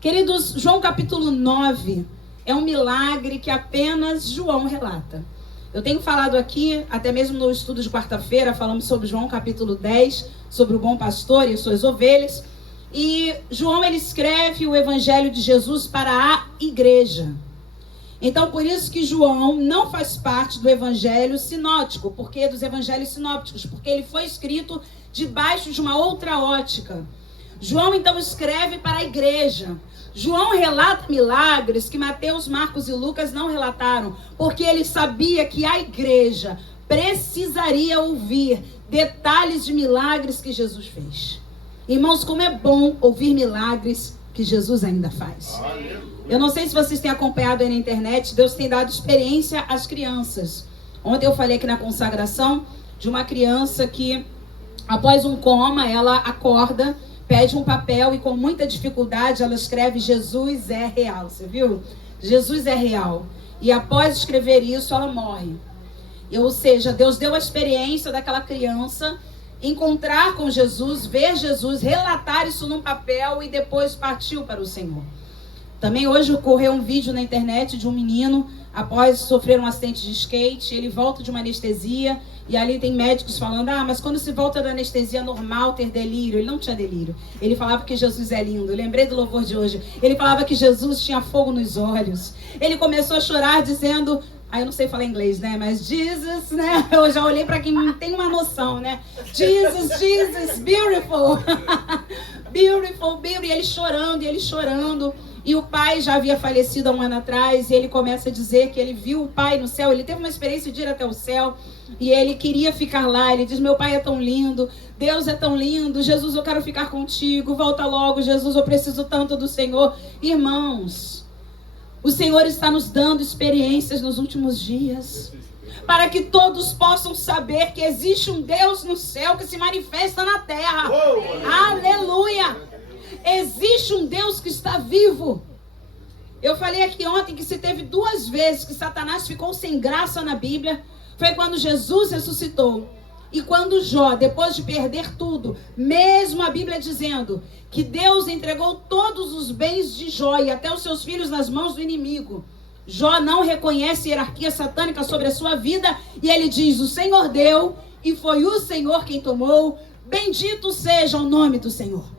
Queridos, João capítulo 9 é um milagre que apenas João relata. Eu tenho falado aqui, até mesmo no estudo de quarta-feira, falamos sobre João capítulo 10, sobre o bom pastor e as suas ovelhas. E João, ele escreve o evangelho de Jesus para a igreja. Então, por isso que João não faz parte do evangelho sinótico, porque dos evangelhos sinópticos, porque ele foi escrito debaixo de uma outra ótica. João, então, escreve para a igreja. João relata milagres que Mateus, Marcos e Lucas não relataram, porque ele sabia que a igreja precisaria ouvir detalhes de milagres que Jesus fez. Irmãos, como é bom ouvir milagres que Jesus ainda faz. Eu não sei se vocês têm acompanhado aí na internet, Deus tem dado experiência às crianças. Ontem eu falei aqui na consagração de uma criança que, após um coma, ela acorda, pede um papel e com muita dificuldade ela escreve Jesus é real, você viu? Jesus é real. E após escrever isso, ela morre. Ou seja, Deus deu a experiência daquela criança encontrar com Jesus, ver Jesus, relatar isso num papel e depois partiu para o Senhor. Também hoje ocorreu um vídeo na internet de um menino, após sofrer um acidente de skate, ele volta de uma anestesia e ali tem médicos falando, mas quando se volta da anestesia é normal ter delírio. Ele não tinha delírio. Ele falava que Jesus é lindo. Eu lembrei do louvor de hoje. Ele falava que Jesus tinha fogo nos olhos. Ele começou a chorar dizendo, eu não sei falar inglês, né? Mas Jesus, né? Eu já olhei para quem tem uma noção, né? Jesus, beautiful. Beautiful. E ele chorando. E o pai já havia falecido há um ano atrás, e ele começa a dizer que ele viu o pai no céu, ele teve uma experiência de ir até o céu, e ele queria ficar lá. Ele diz, meu pai é tão lindo, Deus é tão lindo, Jesus, eu quero ficar contigo, volta logo, Jesus, eu preciso tanto do Senhor. Irmãos, o Senhor está nos dando experiências nos últimos dias, para que todos possam saber que existe um Deus no céu que se manifesta na terra. Aleluia! Existe um Deus que está vivo. Eu falei aqui ontem que se teve 2 vezes que Satanás ficou sem graça na Bíblia, foi quando Jesus ressuscitou e quando Jó, depois de perder tudo, mesmo a Bíblia dizendo que Deus entregou todos os bens de Jó e até os seus filhos nas mãos do inimigo, Jó não reconhece hierarquia satânica sobre a sua vida e ele diz, o Senhor deu e foi o Senhor quem tomou, bendito seja o nome do Senhor.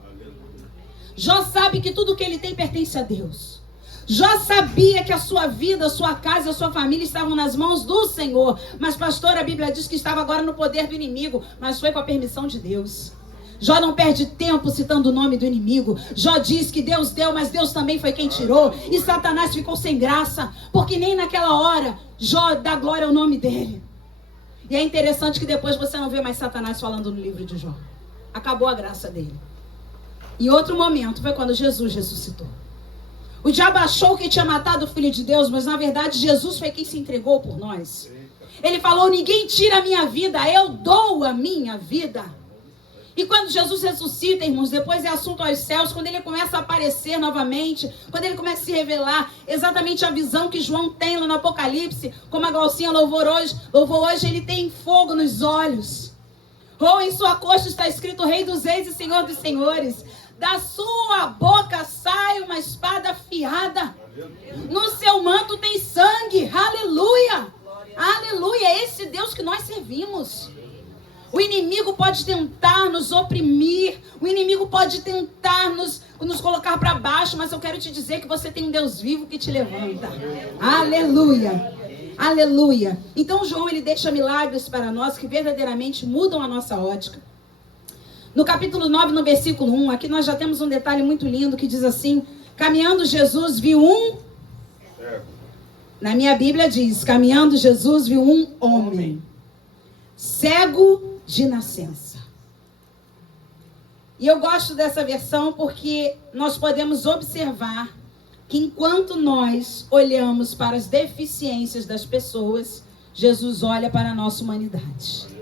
Jó sabe que tudo que ele tem pertence a Deus. Jó sabia que a sua vida, a sua casa, a sua família estavam nas mãos do Senhor. Mas, pastor, a Bíblia diz que estava agora no poder do inimigo, mas foi com a permissão de Deus. Jó não perde tempo citando o nome do inimigo. Jó diz que Deus deu, mas Deus também foi quem tirou. E Satanás ficou sem graça, porque nem naquela hora Jó dá glória ao nome dele. E é interessante que depois você não vê mais Satanás falando no livro de Jó. Acabou a graça dele. E outro momento foi quando Jesus ressuscitou. O diabo achou que tinha matado o Filho de Deus, mas na verdade Jesus foi quem se entregou por nós. Ele falou, ninguém tira a minha vida, eu dou a minha vida. E quando Jesus ressuscita, irmãos, depois é assunto aos céus, quando ele começa a aparecer novamente, quando ele começa a se revelar, exatamente a visão que João tem lá no Apocalipse, como a Glaucinha louvou hoje, ele tem fogo nos olhos. Em sua coxa está escrito Rei dos Reis e Senhor dos Senhores. Da sua boca sai uma espada afiada. No seu manto tem sangue. Aleluia. Aleluia. É esse Deus que nós servimos. O inimigo pode tentar nos oprimir. O inimigo pode tentar nos colocar para baixo. Mas eu quero te dizer que você tem um Deus vivo que te levanta. Aleluia. Aleluia. Então João, ele deixa milagres para nós que verdadeiramente mudam a nossa ótica. No capítulo 9, no versículo 1, aqui nós já temos um detalhe muito lindo que diz assim, caminhando Jesus viu na minha Bíblia diz, caminhando Jesus viu um homem, cego de nascença. E eu gosto dessa versão porque nós podemos observar que enquanto nós olhamos para as deficiências das pessoas, Jesus olha para a nossa humanidade.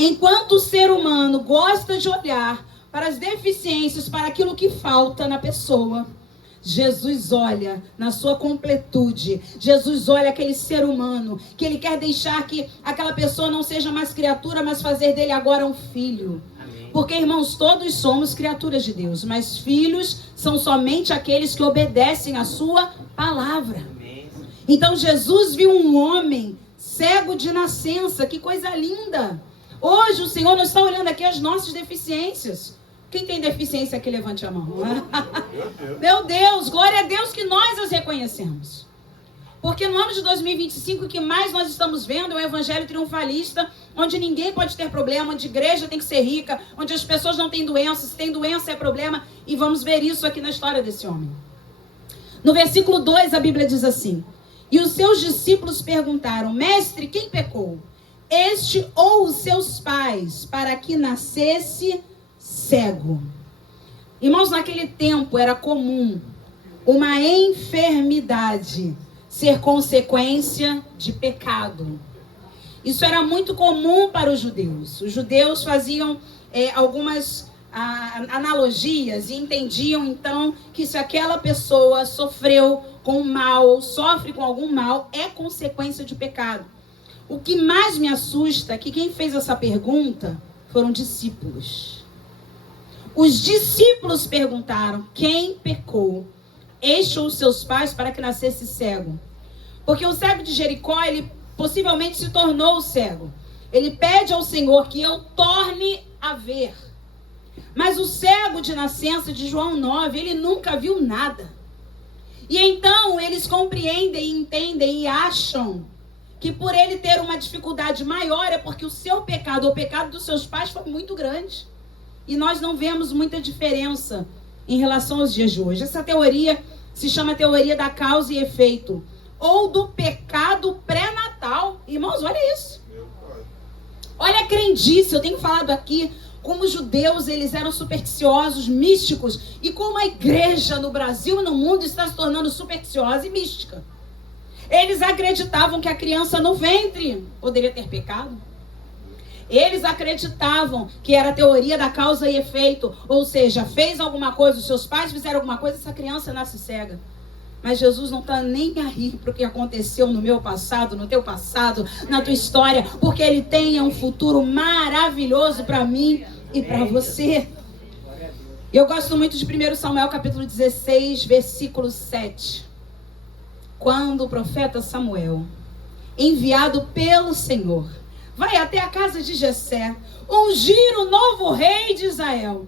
Enquanto o ser humano gosta de olhar para as deficiências, para aquilo que falta na pessoa, Jesus olha na sua completude. Jesus olha aquele ser humano, que ele quer deixar que aquela pessoa não seja mais criatura, mas fazer dele agora um filho. Porque, irmãos, todos somos criaturas de Deus, mas filhos são somente aqueles que obedecem a sua palavra. Então, Jesus viu um homem cego de nascença. Que coisa linda! Hoje, o Senhor não está olhando aqui as nossas deficiências. Quem tem deficiência aqui, levante a mão. Meu Deus, glória a Deus que nós as reconhecemos. Porque no ano de 2025, o que mais nós estamos vendo é um evangelho triunfalista, onde ninguém pode ter problema, onde a igreja tem que ser rica, onde as pessoas não têm doença, se tem doença é problema. E vamos ver isso aqui na história desse homem. No versículo 2, a Bíblia diz assim: e os seus discípulos perguntaram: mestre, quem pecou? Este ou os seus pais, para que nascesse cego? Irmãos, naquele tempo era comum uma enfermidade ser consequência de pecado. Isso era muito comum para os judeus. Os judeus faziam algumas analogias e entendiam então que se aquela pessoa sofreu com mal ou sofre com algum mal, é consequência de pecado. O que mais me assusta é que quem fez essa pergunta foram discípulos. Os discípulos perguntaram: quem pecou? Este ou os seus pais, para que nascesse cego? Porque o cego de Jericó, ele possivelmente se tornou cego. Ele pede ao Senhor que eu torne a ver. Mas o cego de nascença de João 9, ele nunca viu nada. E então eles compreendem, entendem e acham que por ele ter uma dificuldade maior é porque o seu pecado, ou o pecado dos seus pais, foi muito grande. E nós não vemos muita diferença em relação aos dias de hoje. Essa teoria se chama teoria da causa e efeito, ou do pecado pré-natal. Irmãos, olha isso. Olha a crendice. Eu tenho falado aqui como os judeus, eles eram supersticiosos, místicos, e como a igreja no Brasil e no mundo está se tornando supersticiosa e mística. Eles acreditavam que a criança no ventre poderia ter pecado. Eles acreditavam que era a teoria da causa e efeito, ou seja, fez alguma coisa, os seus pais fizeram alguma coisa, essa criança nasce cega. Mas Jesus não está nem aí para o que aconteceu no meu passado, no teu passado, na tua história, porque Ele tem um futuro maravilhoso para mim e para você. Eu gosto muito de 1 Samuel capítulo 16, versículo 7. Quando o profeta Samuel, enviado pelo Senhor, vai até a casa de Jessé, ungir o novo rei de Israel.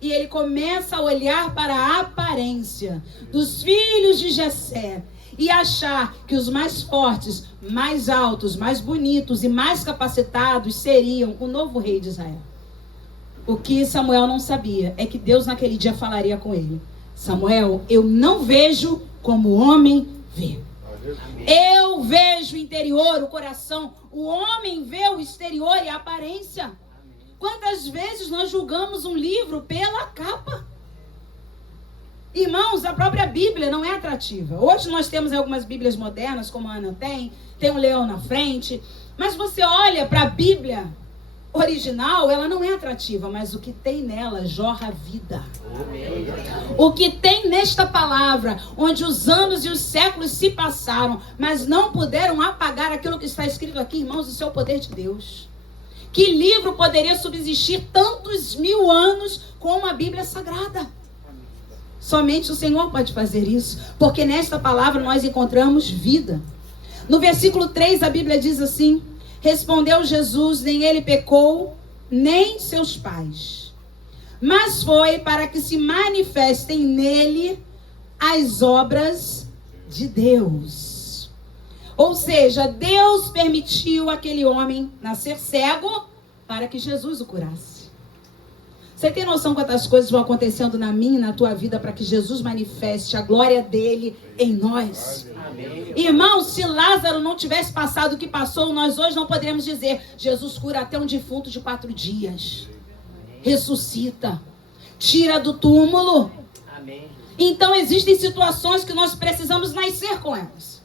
E ele começa a olhar para a aparência dos filhos de Jessé e achar que os mais fortes, mais altos, mais bonitos e mais capacitados seriam o novo rei de Israel. O que Samuel não sabia é que Deus naquele dia falaria com ele: Samuel, eu não vejo como o homem vê. Eu vejo o interior, o coração. O homem vê o exterior e a aparência. Quantas vezes nós julgamos um livro pela capa? Irmãos, a própria Bíblia não é atrativa. Hoje nós temos algumas Bíblias modernas, como a Ana tem um leão na frente. Mas você olha para a Bíblia original, ela não é atrativa, mas o que tem nela jorra vida. O que tem nesta palavra, onde os anos e os séculos se passaram, mas não puderam apagar aquilo que está escrito aqui, irmãos, o seu poder de Deus. Que livro poderia subsistir tantos 1000 anos como a Bíblia Sagrada? Somente o Senhor pode fazer isso, porque nesta palavra nós encontramos vida. No versículo 3, a Bíblia diz assim: respondeu Jesus, nem ele pecou, nem seus pais, mas foi para que se manifestem nele as obras de Deus. Ou seja, Deus permitiu aquele homem nascer cego para que Jesus o curasse. Você tem noção quantas coisas vão acontecendo na minha e na tua vida para que Jesus manifeste a glória dele em nós? Amém. Irmão, se Lázaro não tivesse passado o que passou, nós hoje não poderíamos dizer: Jesus cura até um defunto de 4 dias. Ressuscita. Tira do túmulo. Amém. Então existem situações que nós precisamos nascer com elas.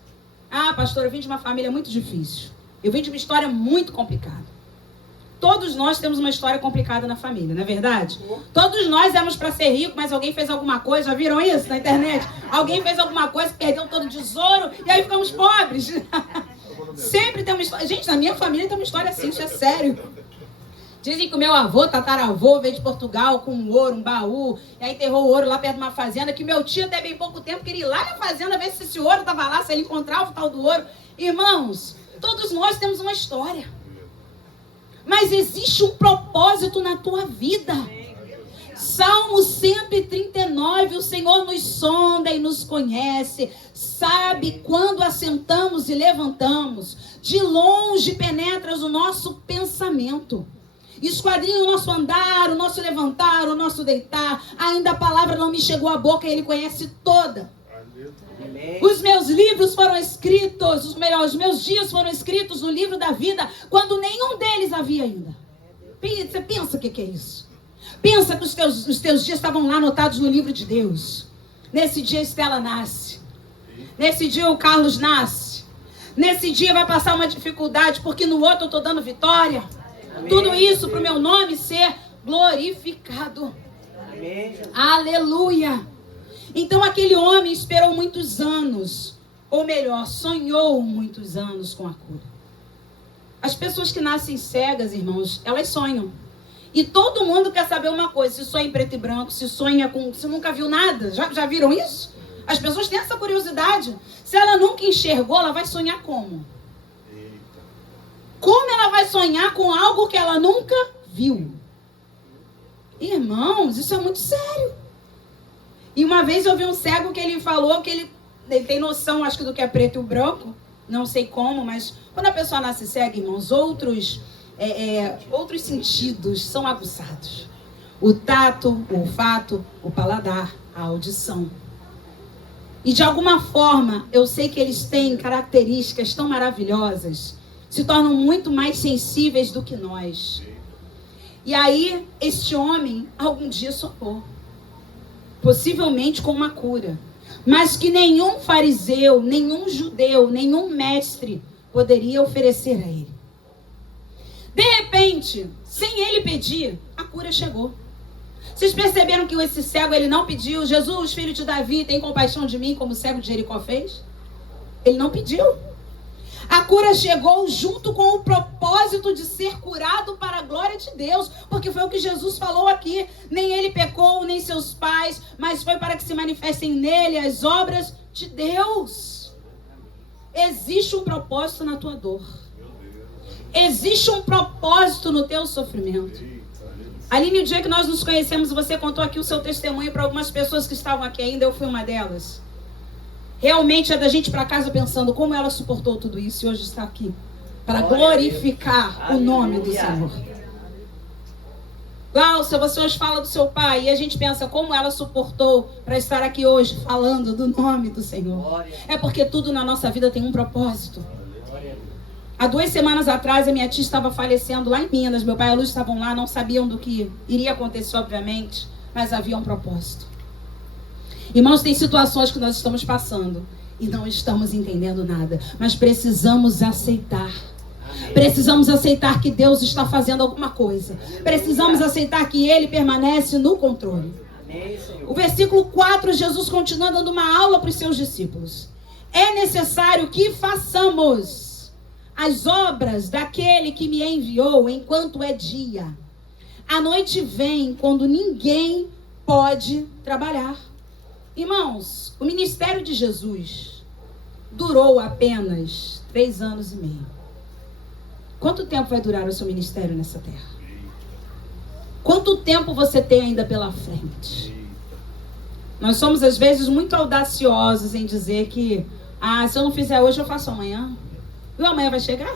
Ah, pastor, eu vim de uma família muito difícil. Eu vim de uma história muito complicada. Todos nós temos uma história complicada na família, não é verdade? Todos nós éramos para ser ricos, mas alguém fez alguma coisa. Já viram isso na internet? Alguém fez alguma coisa, perdeu todo o tesouro e aí ficamos pobres. Sempre tem uma história. Gente, na minha família tem uma história assim, isso é sério. Dizem que o meu avô, tataravô, veio de Portugal com um ouro, um baú, e aí enterrou o ouro lá perto de uma fazenda, que meu tio até bem pouco tempo queria ir lá na fazenda ver se esse ouro estava lá, se ele encontrava o tal do ouro. Irmãos, todos nós temos uma história. Mas existe um propósito na tua vida. Salmo 139, o Senhor nos sonda e nos conhece, sabe quando assentamos e levantamos, de longe penetras o nosso pensamento, esquadrinha o nosso andar, o nosso levantar, o nosso deitar, ainda a palavra não me chegou à boca e Ele conhece toda. Amém. Os meus livros foram escritos, os meus dias foram escritos no livro da vida, quando nenhum deles havia ainda. Você pensa o que é isso? Pensa que os teus dias estavam lá anotados no livro de Deus. Nesse dia a Estela nasce. Nesse dia o Carlos nasce. Nesse dia vai passar uma dificuldade, porque no outro eu estou dando vitória. Amém. Tudo isso para o meu nome ser glorificado. Amém. Aleluia. Então aquele homem esperou muitos anos. Ou melhor, sonhou muitos anos com a cura. As pessoas que nascem cegas, irmãos, elas sonham. E todo mundo quer saber uma coisa, se sonha em preto e branco, se sonha com... Se nunca viu nada, já viram isso? As pessoas têm essa curiosidade. Se ela nunca enxergou, ela vai sonhar como? Como ela vai sonhar com algo que ela nunca viu? Irmãos, isso é muito sério. E uma vez eu vi um cego que ele falou que ele tem noção, acho que do que é preto e branco, não sei como, mas quando a pessoa nasce cega, irmãos, outros sentidos são aguçados. O tato, o olfato, o paladar, a audição. E de alguma forma, eu sei que eles têm características tão maravilhosas, se tornam muito mais sensíveis do que nós. E aí, este homem, algum dia sonhou, possivelmente com uma cura, mas que nenhum fariseu, nenhum judeu, nenhum mestre poderia oferecer a ele. De repente, sem ele pedir, a cura chegou. Vocês perceberam que esse cego, ele não pediu: Jesus, filho de Davi, tem compaixão de mim, como o cego de Jericó fez? Ele não pediu. A cura chegou junto com o propósito de ser curado para a glória de Deus, porque foi o que Jesus falou aqui. Nem ele pecou, nem seus pais, mas foi para que se manifestem nele as obras de Deus. Existe um propósito na tua dor. Existe um propósito no teu sofrimento. Aline, o dia que nós nos conhecemos, você contou aqui o seu testemunho para algumas pessoas que estavam aqui ainda, eu fui uma delas. Realmente é da gente para casa pensando como ela suportou tudo isso e hoje está aqui para glorificar o nome do Senhor. Glaucia, você hoje fala do seu pai e a gente pensa como ela suportou para estar aqui hoje falando do nome do Senhor. É porque tudo na nossa vida tem um propósito. Há 2 semanas atrás, a minha tia estava falecendo lá em Minas. Meu pai e a Luz estavam lá, não sabiam do que iria acontecer, obviamente, mas havia um propósito. Irmãos, tem situações que nós estamos passando e não estamos entendendo nada, mas precisamos aceitar. Precisamos aceitar que Deus está fazendo alguma coisa. Precisamos aceitar que Ele permanece no controle. O versículo 4, Jesus continua dando uma aula para os seus discípulos. É necessário que façamos as obras daquele que me enviou enquanto é dia. A noite vem quando ninguém pode trabalhar. Irmãos, o ministério de Jesus durou apenas 3 anos e meio. Quanto tempo vai durar o seu ministério nessa terra? Quanto tempo você tem ainda pela frente? Nós somos às vezes muito audaciosos em dizer que se eu não fizer hoje, eu faço amanhã. E amanhã vai chegar?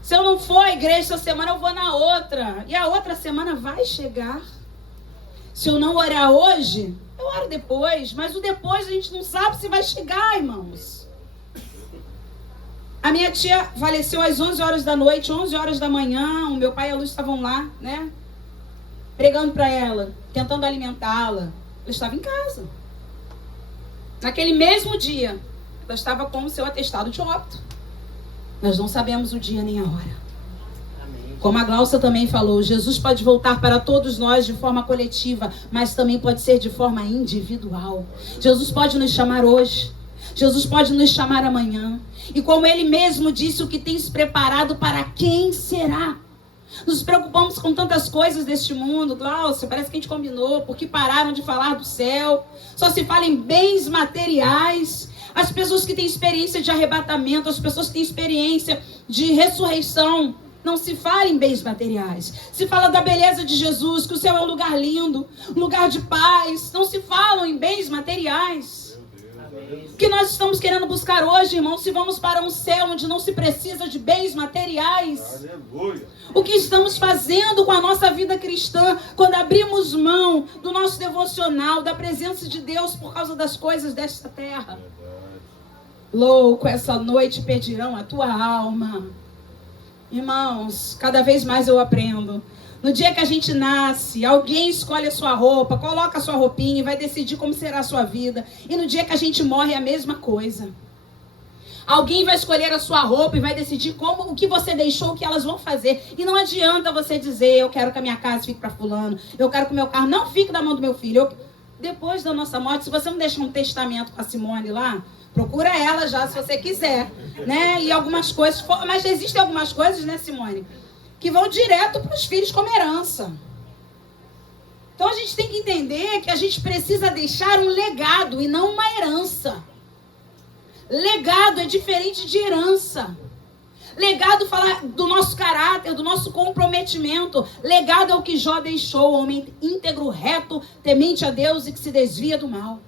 Se eu não for à igreja essa semana, eu vou na outra. E a outra semana vai chegar. Se eu não orar hoje, eu oro depois. Mas o depois a gente não sabe se vai chegar, irmãos. A minha tia faleceu às 11 horas da noite, 11 horas da manhã. O meu pai e a Luz estavam lá, né? Pregando para ela, tentando alimentá-la. Ela estava em casa. Naquele mesmo dia, ela estava com o seu atestado de óbito. Nós não sabemos o dia nem a hora. Amém. Como a Glaucia também falou, Jesus pode voltar para todos nós de forma coletiva, mas também pode ser de forma individual. Jesus pode nos chamar hoje. Jesus pode nos chamar amanhã. E como Ele mesmo disse, o que tens preparado para quem será? Nos preocupamos com tantas coisas deste mundo. Glaucia, parece que a gente combinou, porque pararam de falar do céu. Só se fala em bens materiais. As pessoas que têm experiência de arrebatamento, as pessoas que têm experiência de ressurreição, não se fala em bens materiais. Se fala da beleza de Jesus, que o céu é um lugar lindo, um lugar de paz. Não se fala em bens materiais. O que nós estamos querendo buscar hoje, irmãos, se vamos para um céu onde não se precisa de bens materiais? Aleluia. O que estamos fazendo com a nossa vida cristã quando abrimos mão do nosso devocional, da presença de Deus por causa das coisas desta terra? Louco, essa noite pedirão a tua alma. Irmãos, cada vez mais eu aprendo. No dia que a gente nasce, alguém escolhe a sua roupa, coloca a sua roupinha e vai decidir como será a sua vida. E no dia que a gente morre é a mesma coisa. Alguém vai escolher a sua roupa e vai decidir como, o que você deixou, o que elas vão fazer. E não adianta você dizer, eu quero que a minha casa fique para fulano, eu quero que o meu carro não fique na mão do meu filho. Depois da nossa morte, se você não deixar um testamento com a Simone lá, procura ela já, se você quiser, né? E algumas coisas, mas existem algumas coisas, né, Simone, que vão direto para os filhos como herança. Então a gente tem que entender que a gente precisa deixar um legado e não uma herança. Legado é diferente de herança. Legado fala do nosso caráter, do nosso comprometimento. Legado é o que Jó deixou, homem íntegro, reto, temente a Deus e que se desvia do mal.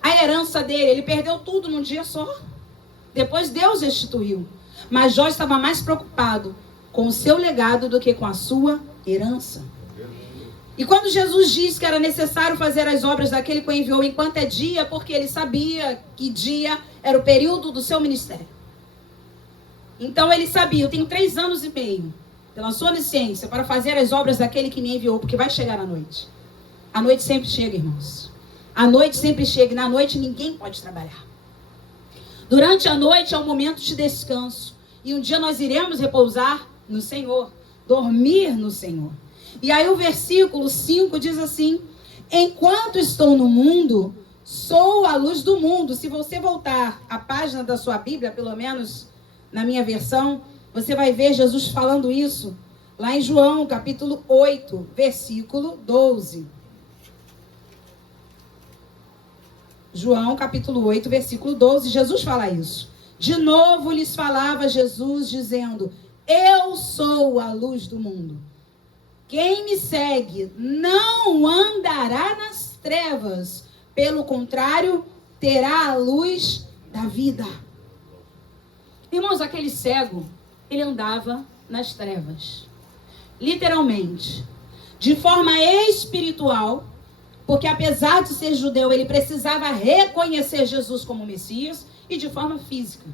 A herança dele, ele perdeu tudo num dia só. Depois Deus restituiu. Mas Jó estava mais preocupado com o seu legado do que com a sua herança. E quando Jesus disse que era necessário fazer as obras daquele que o enviou enquanto é dia, porque ele sabia que dia era o período do seu ministério. Então ele sabia, eu tenho 3 anos e meio, pela sua onisciência, para fazer as obras daquele que me enviou, porque vai chegar a noite. A noite sempre chega, irmãos. A noite sempre chega, e na noite ninguém pode trabalhar. Durante a noite é um momento de descanso. E um dia nós iremos repousar no Senhor, dormir no Senhor. E aí o versículo 5 diz assim: enquanto estou no mundo, sou a luz do mundo. Se você voltar à página da sua Bíblia, pelo menos na minha versão, você vai ver Jesus falando isso lá em João, capítulo 8, versículo 12. João, capítulo 8, versículo 12, Jesus fala isso. De novo lhes falava Jesus, dizendo: eu sou a luz do mundo. Quem me segue não andará nas trevas. Pelo contrário, terá a luz da vida. Irmãos, aquele cego, ele andava nas trevas. Literalmente. De forma espiritual. Porque apesar de ser judeu, ele precisava reconhecer Jesus como Messias, e de forma física.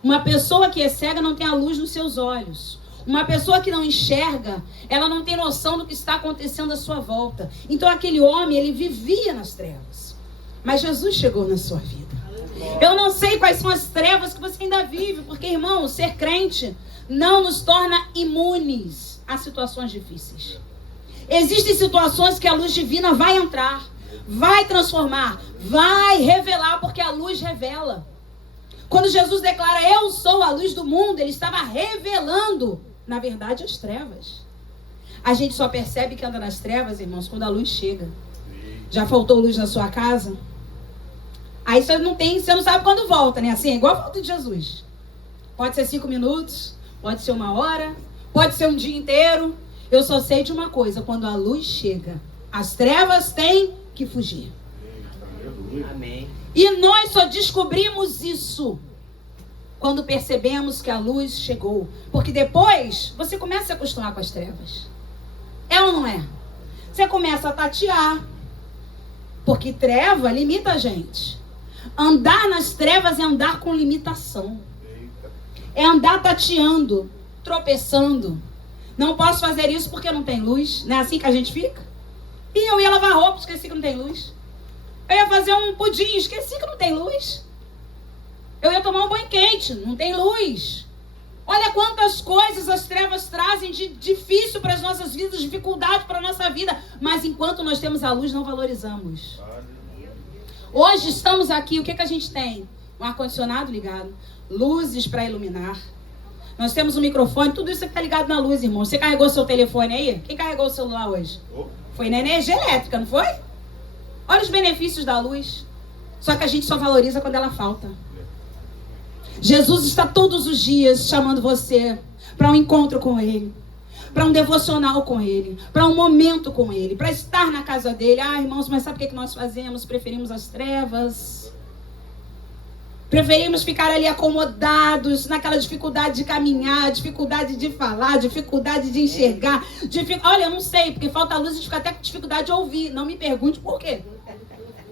Uma pessoa que é cega não tem a luz nos seus olhos. Uma pessoa que não enxerga, ela não tem noção do que está acontecendo à sua volta. Então aquele homem, ele vivia nas trevas. Mas Jesus chegou na sua vida. Eu não sei quais são as trevas que você ainda vive, porque, irmão, ser crente não nos torna imunes a situações difíceis. Existem situações que a luz divina vai entrar, vai transformar, vai revelar, porque a luz revela. Quando Jesus declara, eu sou a luz do mundo, ele estava revelando, na verdade, as trevas. A gente só percebe que anda nas trevas, irmãos, quando a luz chega. Já faltou luz na sua casa? Aí você não sabe quando volta, né? Assim, é igual a volta de Jesus. Pode ser 5 minutos, pode ser 1 hora, pode ser um dia inteiro. Eu só sei de uma coisa, quando a luz chega, as trevas têm que fugir. Amém. E nós só descobrimos isso quando percebemos que a luz chegou. Porque depois você começa a se acostumar com as trevas. É ou não é? Você começa a tatear. Porque treva limita a gente. Andar nas trevas é andar com limitação. É andar tateando, tropeçando. Não posso fazer isso porque não tem luz. Não é assim que a gente fica? E eu ia lavar roupa, esqueci que não tem luz. Eu ia fazer um pudim, esqueci que não tem luz. Eu ia tomar um banho quente, não tem luz. Olha quantas coisas as trevas trazem de difícil para as nossas vidas, dificuldade para a nossa vida. Mas enquanto nós temos a luz, não valorizamos. Hoje estamos aqui, o que a gente tem? Um ar-condicionado ligado, luzes para iluminar. Nós temos um microfone, tudo isso está ligado na luz, irmão. Você carregou seu telefone aí? Quem carregou o celular hoje? Foi na energia elétrica, não foi? Olha os benefícios da luz. Só que a gente só valoriza quando ela falta. Jesus está todos os dias chamando você para um encontro com Ele, para um devocional com Ele, para um momento com Ele, para estar na casa dele. Ah, irmãos, mas sabe o que nós fazemos? Preferimos as trevas. Preferimos ficar ali acomodados naquela dificuldade de caminhar, dificuldade de falar, dificuldade de enxergar. Olha, eu não sei, porque falta luz e a gente fica até com dificuldade de ouvir. Não me pergunte por quê.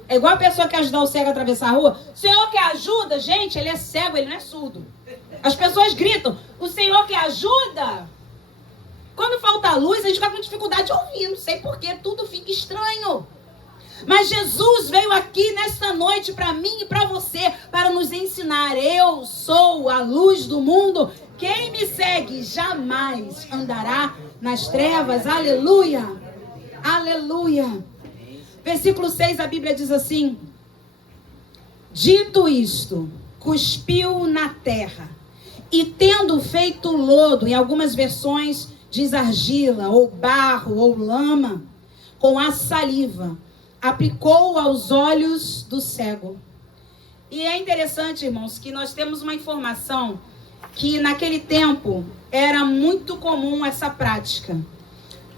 É igual a pessoa que ajudar o cego a atravessar a rua. O Senhor que ajuda, gente, ele é cego, ele não é surdo. As pessoas gritam, o Senhor que ajuda. Quando falta luz, a gente fica com dificuldade de ouvir. Não sei porquê, tudo fica estranho. Mas Jesus veio aqui nesta noite para mim e para você, para nos ensinar. Eu sou a luz do mundo. Quem me segue jamais andará nas trevas. Aleluia. Aleluia. Versículo 6, a Bíblia diz assim: dito isto, cuspiu na terra, e tendo feito lodo, em algumas versões diz argila, ou barro, ou lama, com a saliva, aplicou aos olhos do cego. E é interessante, irmãos, que nós temos uma informação que naquele tempo era muito comum essa prática.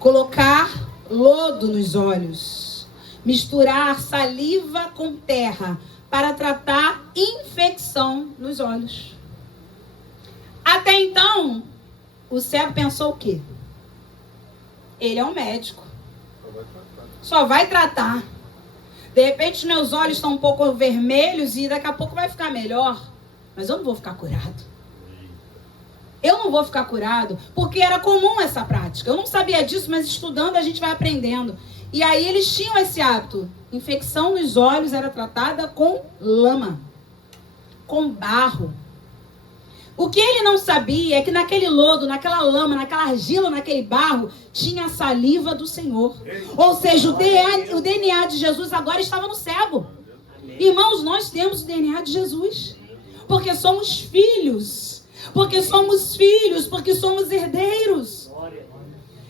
Colocar lodo nos olhos. Misturar saliva com terra para tratar infecção nos olhos. Até então, o cego pensou o quê? Ele é um médico. Só vai tratar. De repente, os meus olhos estão um pouco vermelhos e daqui a pouco vai ficar melhor. Mas eu não vou ficar curado. Eu não vou ficar curado, porque era comum essa prática. Eu não sabia disso, mas estudando a gente vai aprendendo. E aí eles tinham esse hábito. Infecção nos olhos era tratada com lama, com barro. O que ele não sabia é que naquele lodo, naquela lama, naquela argila, naquele barro, tinha a saliva do Senhor. Ou seja, o DNA de Jesus agora estava no cego. Irmãos, nós temos o DNA de Jesus. Porque somos filhos. Porque somos filhos, porque somos herdeiros.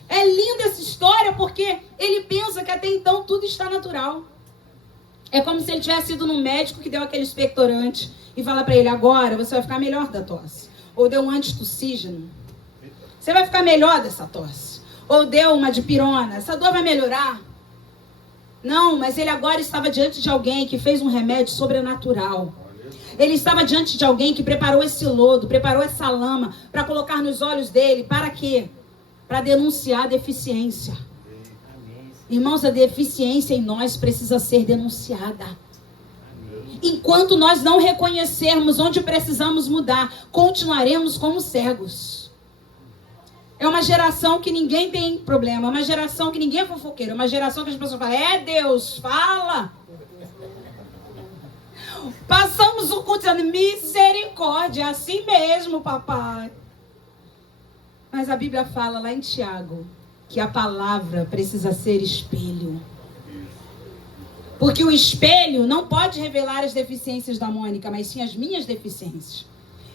É linda essa história porque ele pensa que até então tudo está natural. É como se ele tivesse ido num médico que deu aquele expectorante e fala para ele, agora você vai ficar melhor da tosse. Ou deu um antitussígeno. Você vai ficar melhor dessa tosse. Ou deu uma dipirona. Essa dor vai melhorar. Não, mas ele agora estava diante de alguém que fez um remédio sobrenatural. Ele estava diante de alguém que preparou esse lodo, preparou essa lama para colocar nos olhos dele. Para quê? Para denunciar a deficiência. Irmãos, a deficiência em nós precisa ser denunciada. Enquanto nós não reconhecermos onde precisamos mudar, continuaremos como cegos. É uma geração que ninguém tem problema, é uma geração que ninguém é fofoqueiro, é uma geração que as pessoas falam, é Deus, fala. Passamos o culto dizendo, misericórdia, assim mesmo, papai. Mas a Bíblia fala lá em Tiago que a palavra precisa ser espelho. Porque o espelho não pode revelar as deficiências da Mônica, mas sim as minhas deficiências.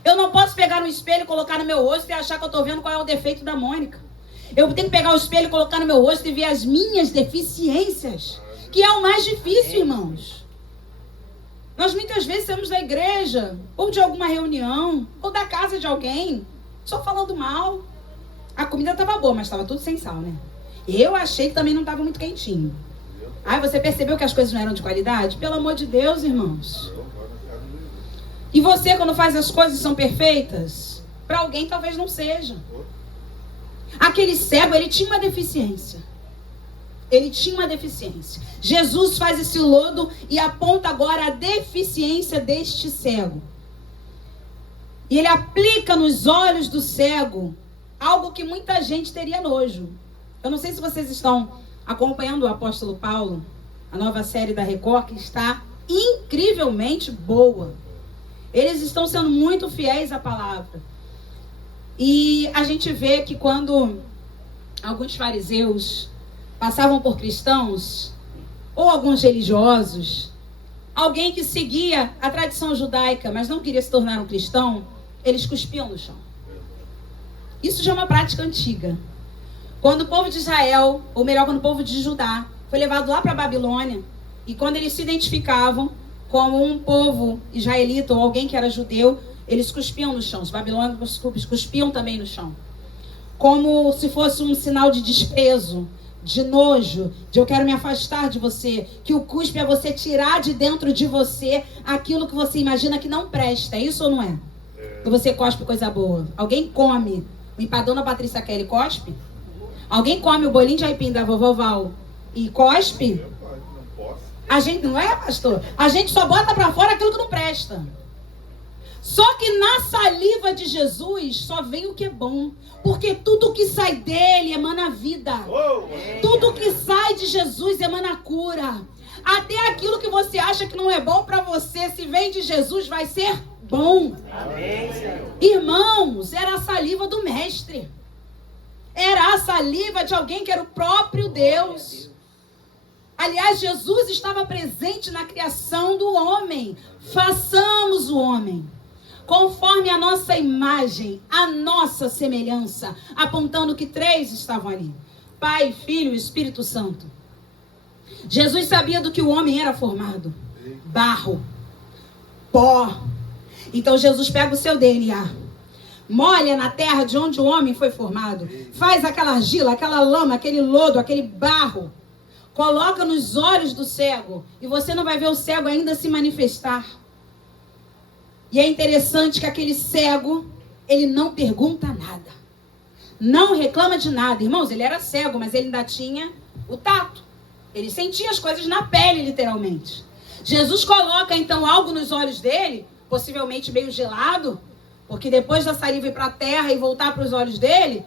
Eu não posso pegar no espelho, colocar no meu rosto e achar que eu estou vendo qual é o defeito da Mônica. Eu tenho que pegar o espelho, colocar no meu rosto e ver as minhas deficiências, que é o mais difícil, irmãos. Nós muitas vezes saímos da igreja, ou de alguma reunião, ou da casa de alguém, só falando mal. A comida estava boa, mas estava tudo sem sal, né? Eu achei que também não estava muito quentinho. Aí você percebeu que as coisas não eram de qualidade? Pelo amor de Deus, irmãos. E você, quando faz as coisas são perfeitas, para alguém talvez não seja. Aquele cego, ele tinha uma deficiência. Ele tinha uma deficiência. Jesus faz esse lodo e aponta agora a deficiência deste cego. E ele aplica nos olhos do cego algo que muita gente teria nojo. Eu não sei se vocês estão acompanhando o apóstolo Paulo, a nova série da Record, que está incrivelmente boa. Eles estão sendo muito fiéis à palavra. E a gente vê que quando alguns fariseus passavam por cristãos, ou alguns religiosos, alguém que seguia a tradição judaica, mas não queria se tornar um cristão, eles cuspiam no chão. Isso já é uma prática antiga. Quando o povo de Israel, ou melhor, quando o povo de Judá, foi levado lá para a Babilônia, e quando eles se identificavam como um povo israelita ou alguém que era judeu, eles cuspiam no chão. Os babilônicos cuspiam também no chão. Como se fosse um sinal de desprezo, de nojo, de eu quero me afastar de você. Que o cuspe é você tirar de dentro de você aquilo que você imagina que não presta. É isso ou não é? Que você cospe coisa boa. Alguém come o empadão da Patrícia Kelly, cospe? Alguém come o bolinho de aipim da vovó Val e cospe? A gente não é, pastor? A gente só bota pra fora aquilo que não presta. Só que na saliva de Jesus só vem o que é bom. Porque tudo que sai dele emana vida. Tudo que sai de Jesus emana cura. Até aquilo que você acha que não é bom pra você, se vem de Jesus, vai ser bom. Amém. Irmãos, era a saliva do mestre. Era a saliva de alguém que era o próprio Deus. Aliás, Jesus estava presente na criação do homem. Façamos o homem conforme a nossa imagem, a nossa semelhança, apontando que 3 estavam ali: Pai, Filho e Espírito Santo. Jesus sabia do que o homem era formado: barro, pó. Então Jesus pega o seu DNA, molha na terra de onde o homem foi formado, faz aquela argila, aquela lama, aquele lodo, aquele barro, coloca nos olhos do cego, e você não vai ver o cego ainda se manifestar. E é interessante que aquele cego, ele não pergunta nada, não reclama de nada. Irmãos, ele era cego, mas ele ainda tinha o tato. Ele sentia as coisas na pele, literalmente. Jesus coloca então algo nos olhos dele, possivelmente meio gelado, porque depois da saliva ir para a terra e voltar para os olhos dele,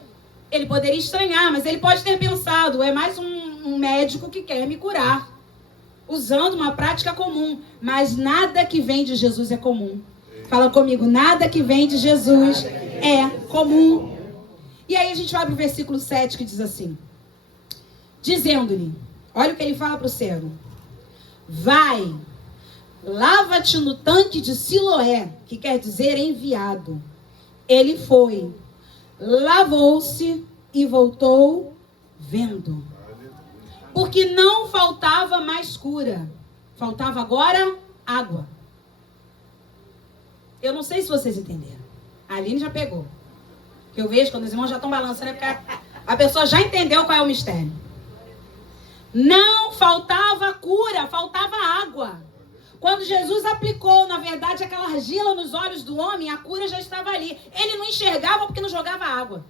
ele poderia estranhar, mas ele pode ter pensado: é mais um médico que quer me curar, usando uma prática comum. Mas nada que vem de Jesus é comum. Fala comigo: nada que vem de Jesus é comum. E aí a gente vai para o versículo 7, que diz assim: dizendo-lhe, olha o que ele fala para o cego: vai, lava-te no tanque de Siloé, que quer dizer enviado. Ele foi, lavou-se e voltou vendo. Porque não faltava mais cura, faltava agora água. Eu não sei se vocês entenderam. A Aline já pegou. Que eu vejo quando os irmãos já estão balançando, é porque a pessoa já entendeu qual é o mistério. Não faltava cura, faltava água. Quando Jesus aplicou, na verdade, aquela argila nos olhos do homem, a cura já estava ali. Ele não enxergava porque não jogava água.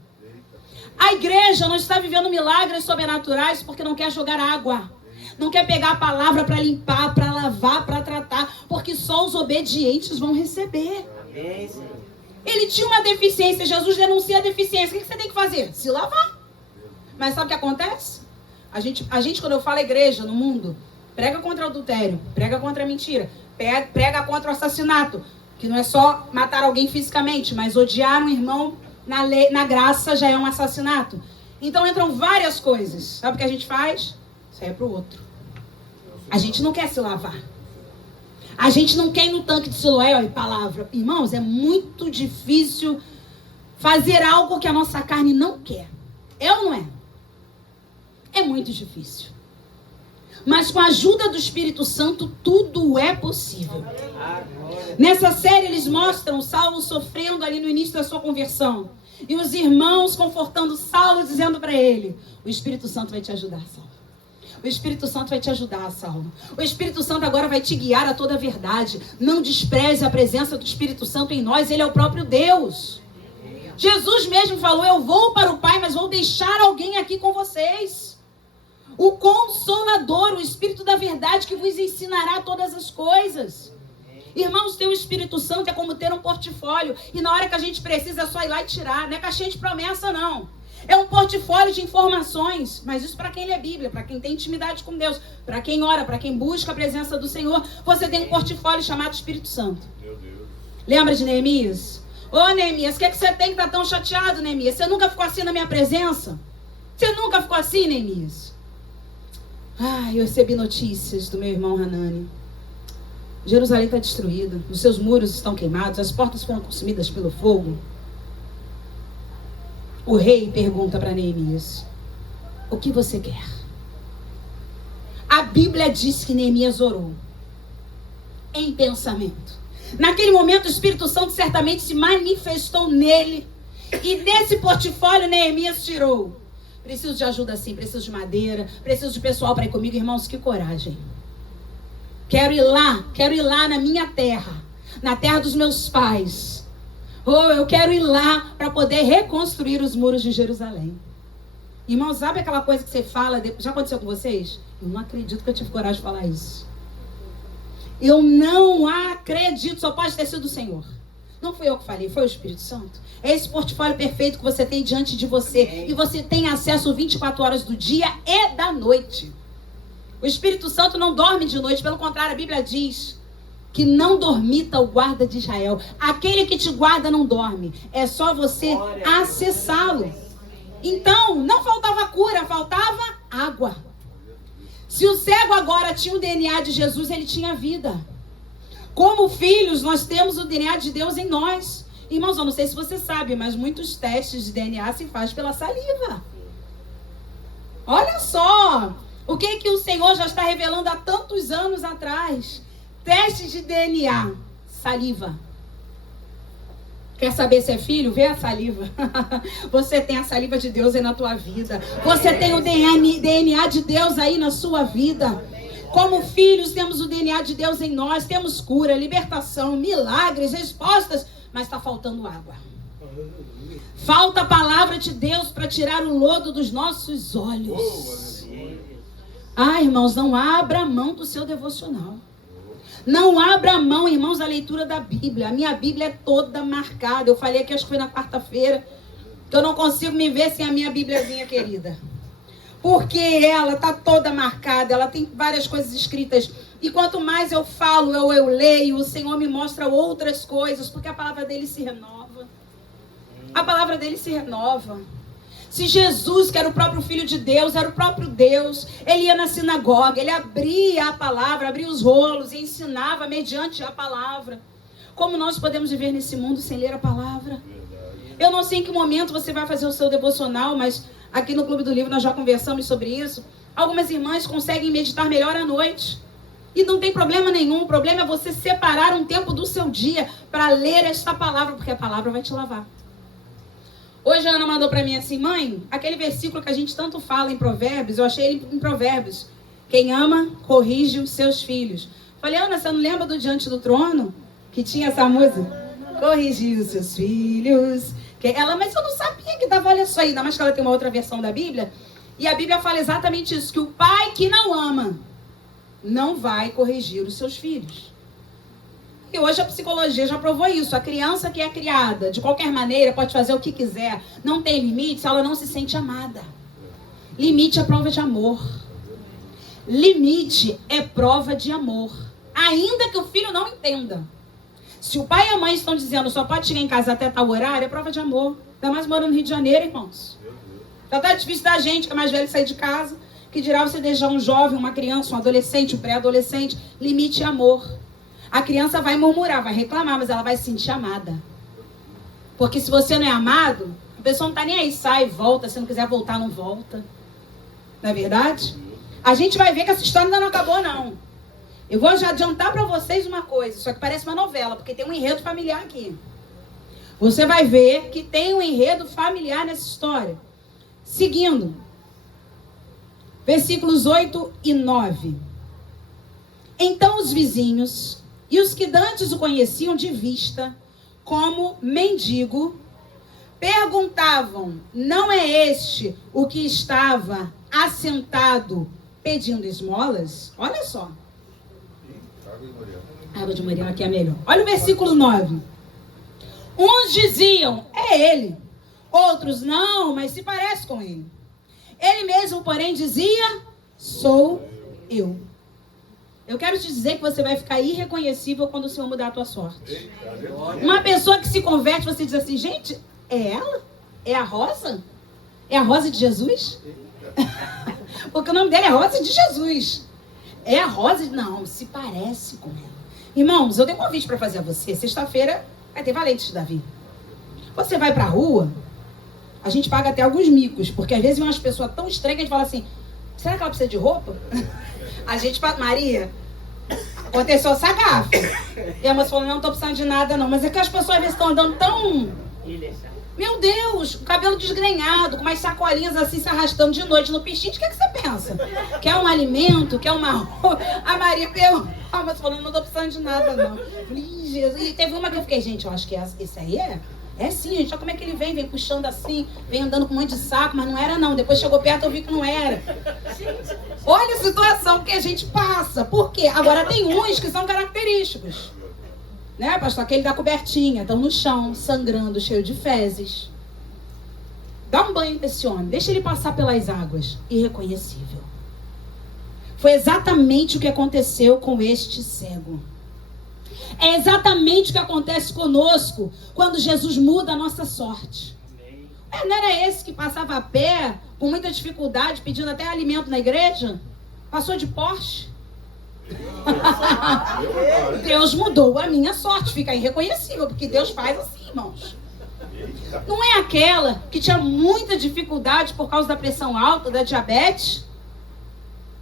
A igreja não está vivendo milagres sobrenaturais porque não quer jogar água. Não quer pegar a palavra para limpar, para lavar, para tratar, porque só os obedientes vão receber. Ele tinha uma deficiência, Jesus denuncia a deficiência. O que você tem que fazer? Se lavar. Mas sabe o que acontece? A gente, quando eu falo igreja no mundo, prega contra o adultério, prega contra a mentira, prega contra o assassinato, que não é só matar alguém fisicamente, mas odiar um irmão na graça já é um assassinato. Então entram várias coisas. Sabe o que a gente faz? Sai pro outro. A gente não quer se lavar. A gente não quer ir no tanque de Siloé, olha, palavra. Irmãos, é muito difícil fazer algo que a nossa carne não quer. É ou não é? É muito difícil. Mas com a ajuda do Espírito Santo, tudo é possível. Nessa série eles mostram Saulo sofrendo ali no início da sua conversão. E os irmãos confortando Saulo, dizendo para ele: o Espírito Santo vai te ajudar, Saulo. O Espírito Santo vai te ajudar, Saulo. O Espírito Santo agora vai te guiar a toda a verdade. Não despreze a presença do Espírito Santo em nós. Ele é o próprio Deus. Jesus mesmo falou: eu vou para o Pai, mas vou deixar alguém aqui com vocês. O Consolador, o Espírito da verdade, que vos ensinará todas as coisas. Irmãos, ter o Espírito Santo é como ter um portfólio. E na hora que a gente precisa é só ir lá e tirar. Não é caixinha de promessa, não. É um portfólio de informações. Mas isso para quem lê a Bíblia, para quem tem intimidade com Deus, para quem ora, para quem busca a presença do Senhor. Você tem um portfólio chamado Espírito Santo. Meu Deus. Lembra de Neemias? Ô Neemias, o que é que você tem que tá tão chateado, Neemias? Você nunca ficou assim na minha presença? Você nunca ficou assim, Neemias? Eu recebi notícias do meu irmão Hanani. Jerusalém está destruída, os seus muros estão queimados, as portas foram consumidas pelo fogo. o rei pergunta para Neemias: o que você quer? A Bíblia diz que Neemias orou em pensamento. Naquele momento o Espírito Santo certamente se manifestou nele. E desse portfólio Neemias tirou: preciso de ajuda sim, preciso de madeira, preciso de pessoal para ir comigo. Irmãos, que coragem. Quero ir lá na minha terra, na terra dos meus pais. Eu quero ir lá para poder reconstruir os muros de Jerusalém. Irmãos, sabe aquela coisa que você fala, já aconteceu com vocês? Eu não acredito que eu tive coragem de falar isso. Eu não acredito, só pode ter sido o Senhor. Não fui eu que falei, foi o Espírito Santo. É esse portfólio perfeito que você tem diante de você. E você tem acesso 24 horas do dia e da noite. O Espírito Santo não dorme de noite, pelo contrário, a Bíblia diz que não dormita o guarda de Israel. Aquele que te guarda não dorme. É só você acessá-lo. Então, não faltava cura, faltava água. Se o cego agora tinha o DNA de Jesus, ele tinha vida. Como filhos, nós temos o DNA de Deus em nós. Irmãos, eu não sei se você sabe, mas muitos testes de DNA se faz pela saliva. Olha só o que o Senhor já está revelando há tantos anos atrás. Testes de DNA, saliva. Quer saber se é filho? Vê a saliva. Você tem a saliva de Deus aí na tua vida. Você tem o DNA de Deus aí na sua vida. Como filhos, temos o DNA de Deus em nós. Temos cura, libertação, milagres, respostas. Mas está faltando água. Falta a palavra de Deus para tirar o lodo dos nossos olhos. Irmãos, não abra mão do seu devocional. Não abra mão, irmãos, da leitura da Bíblia. A minha Bíblia é toda marcada. Eu falei aqui, acho que foi na quarta-feira, que eu não consigo me ver sem a minha Bíbliazinha querida. Porque ela está toda marcada, ela tem várias coisas escritas. E quanto mais eu falo, eu leio, o Senhor me mostra outras coisas, porque a palavra dele se renova. A palavra dele se renova. Se Jesus, que era o próprio Filho de Deus, era o próprio Deus, ele ia na sinagoga, ele abria a palavra, abria os rolos e ensinava mediante a palavra. Como nós podemos viver nesse mundo sem ler a palavra? Eu não sei em que momento você vai fazer o seu devocional, mas aqui no Clube do Livro nós já conversamos sobre isso. Algumas irmãs conseguem meditar melhor à noite. E não tem problema nenhum. O problema é você separar um tempo do seu dia para ler esta palavra, porque a palavra vai te lavar. Hoje a Ana mandou para mim assim: mãe, aquele versículo que a gente tanto fala em Provérbios, eu achei ele em Provérbios. Quem ama, corrige os seus filhos. Falei: Ana, você não lembra do Diante do Trono? Que tinha essa música? Corrigir os seus filhos. Ela, mas eu não sabia que dava, olha só aí. Ainda mais que ela tem uma outra versão da Bíblia. E a Bíblia fala exatamente isso, que o pai que não ama não vai corrigir os seus filhos. E hoje a psicologia já provou isso. A criança que é criada de qualquer maneira pode fazer o que quiser. Não tem limite se ela não se sente amada. Limite é prova de amor. Limite é prova de amor. Ainda que o filho não entenda. Se o pai e a mãe estão dizendo só pode chegar em casa até tal horário, é prova de amor. Ainda mais morando no Rio de Janeiro, irmãos. Já tá difícil da gente, que é mais velho, sair de casa. Que dirá você deixar um jovem, uma criança, um adolescente, um pré-adolescente. Limite é amor. A criança vai murmurar, vai reclamar, mas ela vai se sentir amada. Porque se você não é amado, a pessoa não está nem aí, sai, volta. Se não quiser voltar, não volta. Não é verdade? A gente vai ver que essa história ainda não acabou, não. Eu vou já adiantar para vocês uma coisa, só que parece uma novela, porque tem um enredo familiar aqui. Você vai ver que tem um enredo familiar nessa história. Seguindo. Versículos 8 e 9. Então os vizinhos e os que dantes o conheciam de vista, como mendigo, perguntavam: não é este o que estava assentado pedindo esmolas? Olha só. Água de Maria aqui é melhor. Olha o versículo 9. Uns diziam: é ele. Outros: não, mas se parece com ele. Ele mesmo, porém, dizia: sou eu. Eu quero te dizer que você vai ficar irreconhecível quando o Senhor mudar a tua sorte. Uma pessoa que se converte, você diz assim: gente, é ela? É a Rosa? É a Rosa de Jesus? Porque o nome dele é Rosa de Jesus. É a Rosa? Não, se parece com ela. Irmãos, eu tenho um convite para fazer a você. Sexta-feira vai ter Valente de Davi. Você vai para a rua A gente paga até alguns micos, porque às vezes vem umas pessoas tão estranhas que a gente fala assim, será que ela precisa de roupa? A gente fala, Maria, aconteceu essa gafa. E a moça falou, não tô precisando de nada não. Mas é que as pessoas às vezes estão andando tão... Meu Deus, o cabelo desgrenhado, com umas sacolinhas assim se arrastando de noite no piscite. O que você pensa? Quer um alimento? Quer uma roupa? A Maria a moça falou, não tô precisando de nada não. Jesus. E teve uma que eu fiquei, gente, eu acho que esse aí é... É sim, gente, olha como é que ele vem puxando assim, vem andando com um monte de saco, mas não era não. Depois chegou perto, eu vi que não era. Olha a situação que a gente passa. Por quê? Agora tem uns que são característicos. Né, pastor? Aquele da cobertinha, estão no chão, sangrando, cheio de fezes. Dá um banho nesse homem, deixa ele passar pelas águas. Irreconhecível. Foi exatamente o que aconteceu com este cego. É exatamente o que acontece conosco quando Jesus muda a nossa sorte. Não era esse que passava a pé, com muita dificuldade, pedindo até alimento na igreja? Passou de Porsche? Deus mudou a minha sorte, fica irreconhecível, porque Deus faz assim, irmãos. Não é aquela que tinha muita dificuldade por causa da pressão alta, da diabetes?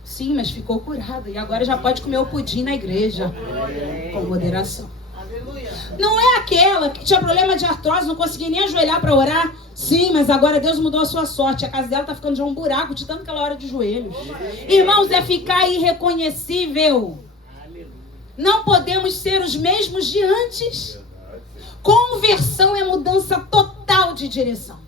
Sim, mas ficou curada e agora já pode comer o pudim na igreja, com moderação. Não é aquela que tinha problema de artrose, não conseguia nem ajoelhar para orar? Sim, mas agora Deus mudou a sua sorte. A casa dela está ficando já um buraco de tanto que ela ora de joelhos. Irmãos, é ficar irreconhecível. Não podemos ser os mesmos de antes. Conversão é mudança total de direção.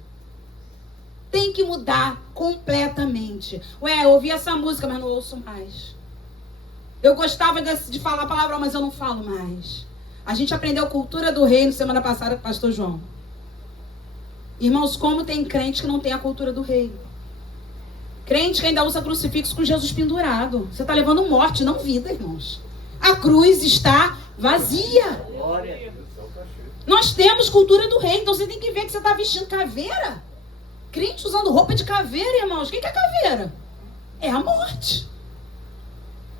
Tem que mudar completamente. Eu ouvi essa música, mas não ouço mais. Eu gostava de falar palavrão, mas eu não falo mais. A gente aprendeu cultura do reino semana passada com o pastor João. Irmãos, como tem crente que não tem a cultura do reino. Crente que ainda usa crucifixo com Jesus pendurado. Você está levando morte, não vida, irmãos. A cruz está vazia. Nós temos cultura do reino, então você tem que ver que você está vestindo caveira. Crente usando roupa de caveira, irmãos. O que é caveira? É a morte.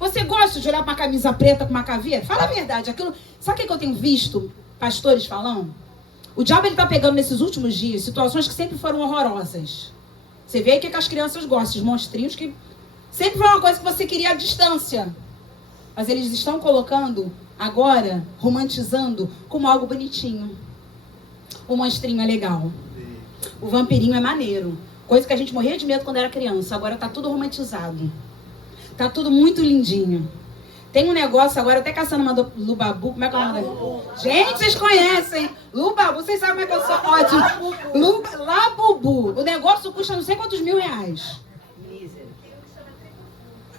Você gosta de olhar para uma camisa preta com uma caveira? Fala a verdade. Aquilo... Sabe o que eu tenho visto pastores falando? O diabo está pegando nesses últimos dias situações que sempre foram horrorosas. Você vê aí que as crianças gostam, os monstrinhos que sempre foi uma coisa que você queria à distância. Mas eles estão colocando agora, romantizando como algo bonitinho. O monstrinho é legal. O vampirinho é maneiro. Coisa que a gente morria de medo quando era criança. Agora tá tudo romantizado. Tá tudo muito lindinho. Tem um negócio agora, até caçando uma Lubabu. Como é que é o nome dele? Gente, vocês conhecem. Lubabu, vocês sabem como é que eu sou ótimo. Labubu. O negócio custa não sei quantos R$1.000.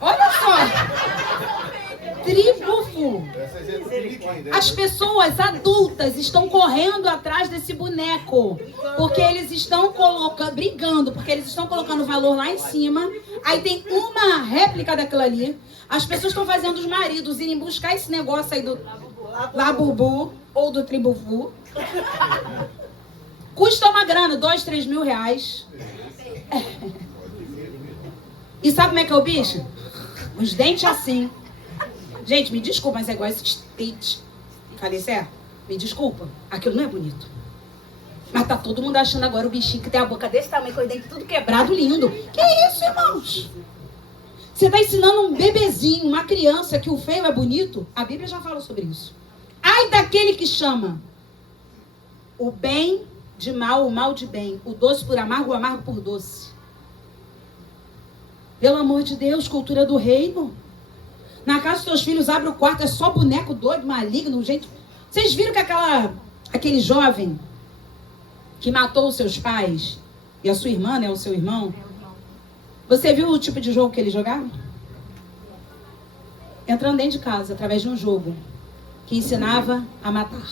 Olha só. Tribufo. As pessoas adultas estão correndo atrás desse boneco. Porque eles estão brigando, porque eles estão colocando o valor lá em cima. Aí tem uma réplica daquilo ali. As pessoas estão fazendo os maridos irem buscar esse negócio aí do Labubu ou do Tribufu. Custa uma grana, R$2, R$3.000. E sabe como é que é o bicho? Os dentes assim. Gente, me desculpa, mas é igual esse dente. Falei certo? Me desculpa. Aquilo não é bonito. Mas tá todo mundo achando agora o bichinho que tem a boca desse tamanho, com o dente tudo quebrado, lindo. Que isso, irmãos? Você está ensinando um bebezinho, uma criança, que o feio é bonito? A Bíblia já fala sobre isso. Ai daquele que chama o bem de mal, o mal de bem. O doce por amargo, o amargo por doce. Pelo amor de Deus, cultura do reino. Na casa dos seus filhos, abre o quarto, é só boneco doido, maligno, gente. Vocês viram que aquele jovem que matou os seus pais e a sua irmã, né, o seu irmão? Você viu o tipo de jogo que ele jogava? Entrando dentro de casa, através de um jogo que ensinava a matar.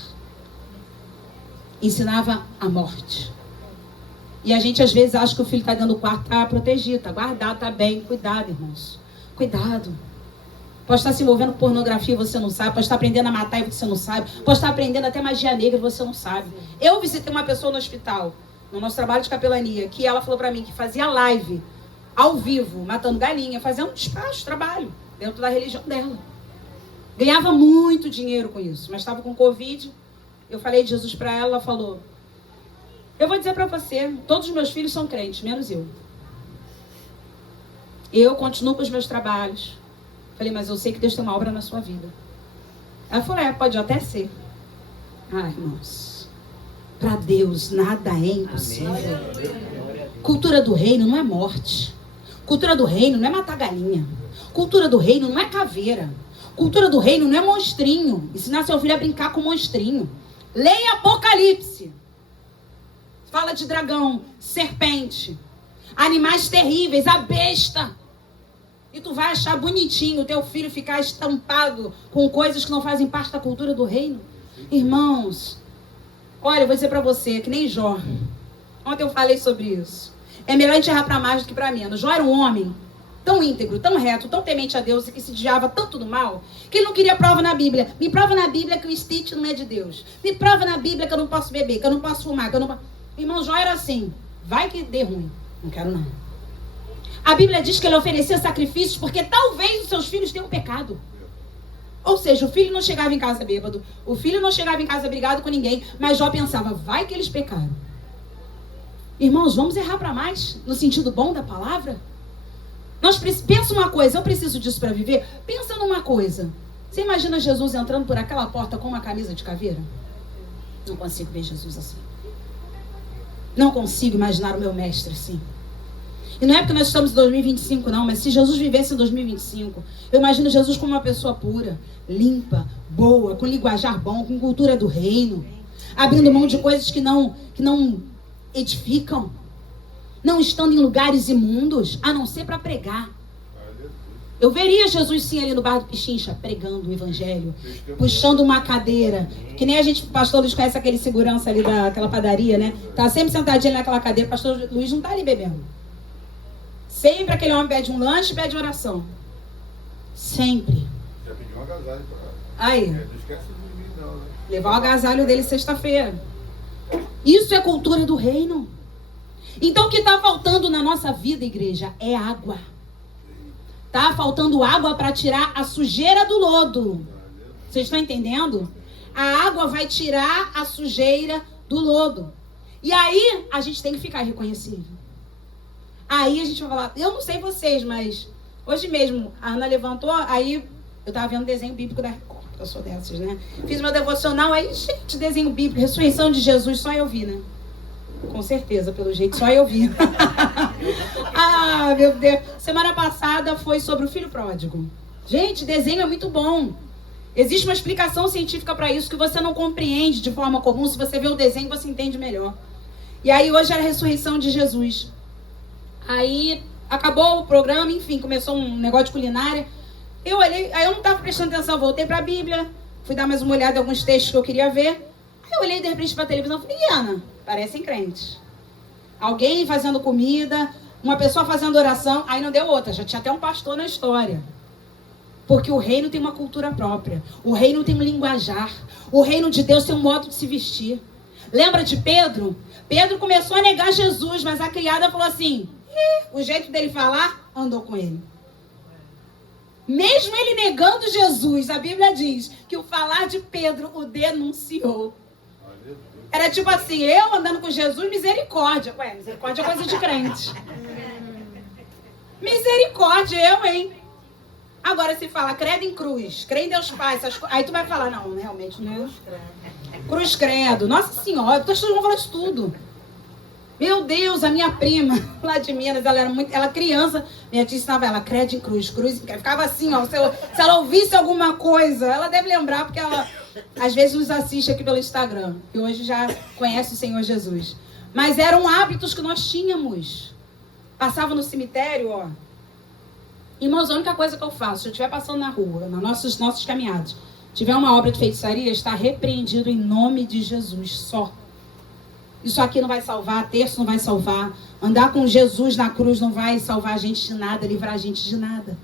Ensinava a morte. E a gente às vezes acha que o filho está dentro do quarto, está protegido, está guardado, está bem. Cuidado, irmãos. Cuidado. Pode estar se envolvendo com pornografia e você não sabe. Pode estar aprendendo a matar e você não sabe. Pode estar aprendendo até magia negra e você não sabe. Eu visitei uma pessoa no hospital, no nosso trabalho de capelania, que ela falou para mim que fazia live ao vivo, matando galinha, fazendo despacho, trabalho, dentro da religião dela. Ganhava muito dinheiro com isso, mas estava com Covid. Eu falei de Jesus para ela, ela falou, Eu vou dizer para você, todos os meus filhos são crentes, menos eu. Eu continuo com os meus trabalhos. Falei, mas eu sei que Deus tem uma obra na sua vida. Ela falou, pode até ser. Irmãos, para Deus nada é impossível. Cultura do reino não é morte. Cultura do reino não é matar galinha. Cultura do reino não é caveira. Cultura do reino não é monstrinho. Ensinar seu filho a brincar com monstrinho. Leia Apocalipse. Fala de dragão, serpente, animais terríveis, a besta. E tu vai achar bonitinho o teu filho ficar estampado com coisas que não fazem parte da cultura do reino? Irmãos, olha, eu vou dizer pra você, que nem Jó. Ontem eu falei sobre isso. É melhor a gente errar pra mais do que pra menos. Jó era um homem tão íntegro, tão reto, tão temente a Deus e que se desviava tanto do mal, que ele não queria prova na Bíblia. Me prova na Bíblia que o Stitch não é de Deus. Me prova na Bíblia que eu não posso beber, que eu não posso fumar, que eu não posso... Irmão, Jó era assim, vai que dê ruim. Não quero não. A Bíblia diz que ele oferecia sacrifícios porque talvez os seus filhos tenham pecado. Ou seja, o filho não chegava em casa bêbado, o filho não chegava em casa brigado com ninguém, mas Jó pensava, vai que eles pecaram. Irmãos, vamos errar para mais, no sentido bom da palavra? Pensa uma coisa, eu preciso disso para viver? Pensa numa coisa. Você imagina Jesus entrando por aquela porta com uma camisa de caveira? Não consigo ver Jesus assim. Não consigo imaginar o meu mestre assim. E não é porque nós estamos em 2025 não, mas se Jesus vivesse em 2025, eu imagino Jesus como uma pessoa pura, limpa, boa, com linguajar bom, com cultura do reino, abrindo mão de coisas que não edificam, não estando em lugares imundos, a não ser para pregar. Eu veria Jesus sim ali no bar do Pichincha, pregando o evangelho, puxando uma cadeira, que nem a gente, o pastor Luiz conhece aquele segurança ali daquela padaria, né? Tá sempre sentadinho naquela cadeira, o pastor Luiz não tá ali bebendo. Sempre aquele homem pede um lanche e pede oração. Sempre. Já pediu um agasalho para ela. Aí. Não esquece de mim não, né? Levar o agasalho dele sexta-feira. Isso é cultura do reino. Então o que está faltando na nossa vida, igreja, é água. Tá faltando água para tirar a sujeira do lodo. Vocês estão entendendo? A água vai tirar a sujeira do lodo. E aí a gente tem que ficar irreconhecível. Aí a gente vai falar, eu não sei vocês, mas hoje mesmo a Ana levantou, aí eu tava vendo desenho bíblico da Record, eu sou dessas, né? Fiz meu devocional, aí, gente, desenho bíblico, ressurreição de Jesus, só eu vi, né? Com certeza, pelo jeito, só eu vi. Ah, meu Deus. Semana passada foi sobre o filho pródigo. Gente, desenho é muito bom. Existe uma explicação científica para isso que você não compreende de forma comum. Se você vê o desenho, você entende melhor. E aí, hoje era a ressurreição de Jesus. Aí, acabou o programa, enfim, começou um negócio de culinária. Eu olhei, aí eu não estava prestando atenção, voltei para a Bíblia, fui dar mais uma olhada em alguns textos que eu queria ver. Aí eu olhei de repente para a televisão e falei, Ana, parecem crentes. Alguém fazendo comida, uma pessoa fazendo oração, aí não deu outra, já tinha até um pastor na história. Porque o reino tem uma cultura própria, o reino tem um linguajar, o reino de Deus tem um modo de se vestir. Lembra de Pedro? Pedro começou a negar Jesus, mas a criada falou assim, o jeito dele falar, andou com ele. Mesmo ele negando Jesus, a Bíblia diz que o falar de Pedro o denunciou. Era tipo assim, eu andando com Jesus, misericórdia. Ué, misericórdia é coisa de crente. Misericórdia, eu, hein? Agora se fala, credo em cruz, crê em Deus Pai, aí tu vai falar, não, realmente não é. Cruz credo, nossa senhora, vocês vão falar isso tudo. Meu Deus, a minha prima, lá de Minas, ela criança, minha tia ensinava ela, credo em cruz, ficava assim, ó, se ela ouvisse alguma coisa, ela deve lembrar, porque ela, às vezes, nos assiste aqui pelo Instagram, e hoje já conhece o Senhor Jesus. Mas eram hábitos que nós tínhamos. Passava no cemitério, ó. Irmãos, a única coisa que eu faço, se eu estiver passando na rua, nas nossas caminhadas, tiver uma obra de feitiçaria, está repreendido em nome de Jesus, só. Isso aqui não vai salvar, terço não vai salvar. Andar com Jesus na cruz não vai salvar a gente de nada, livrar a gente de nada.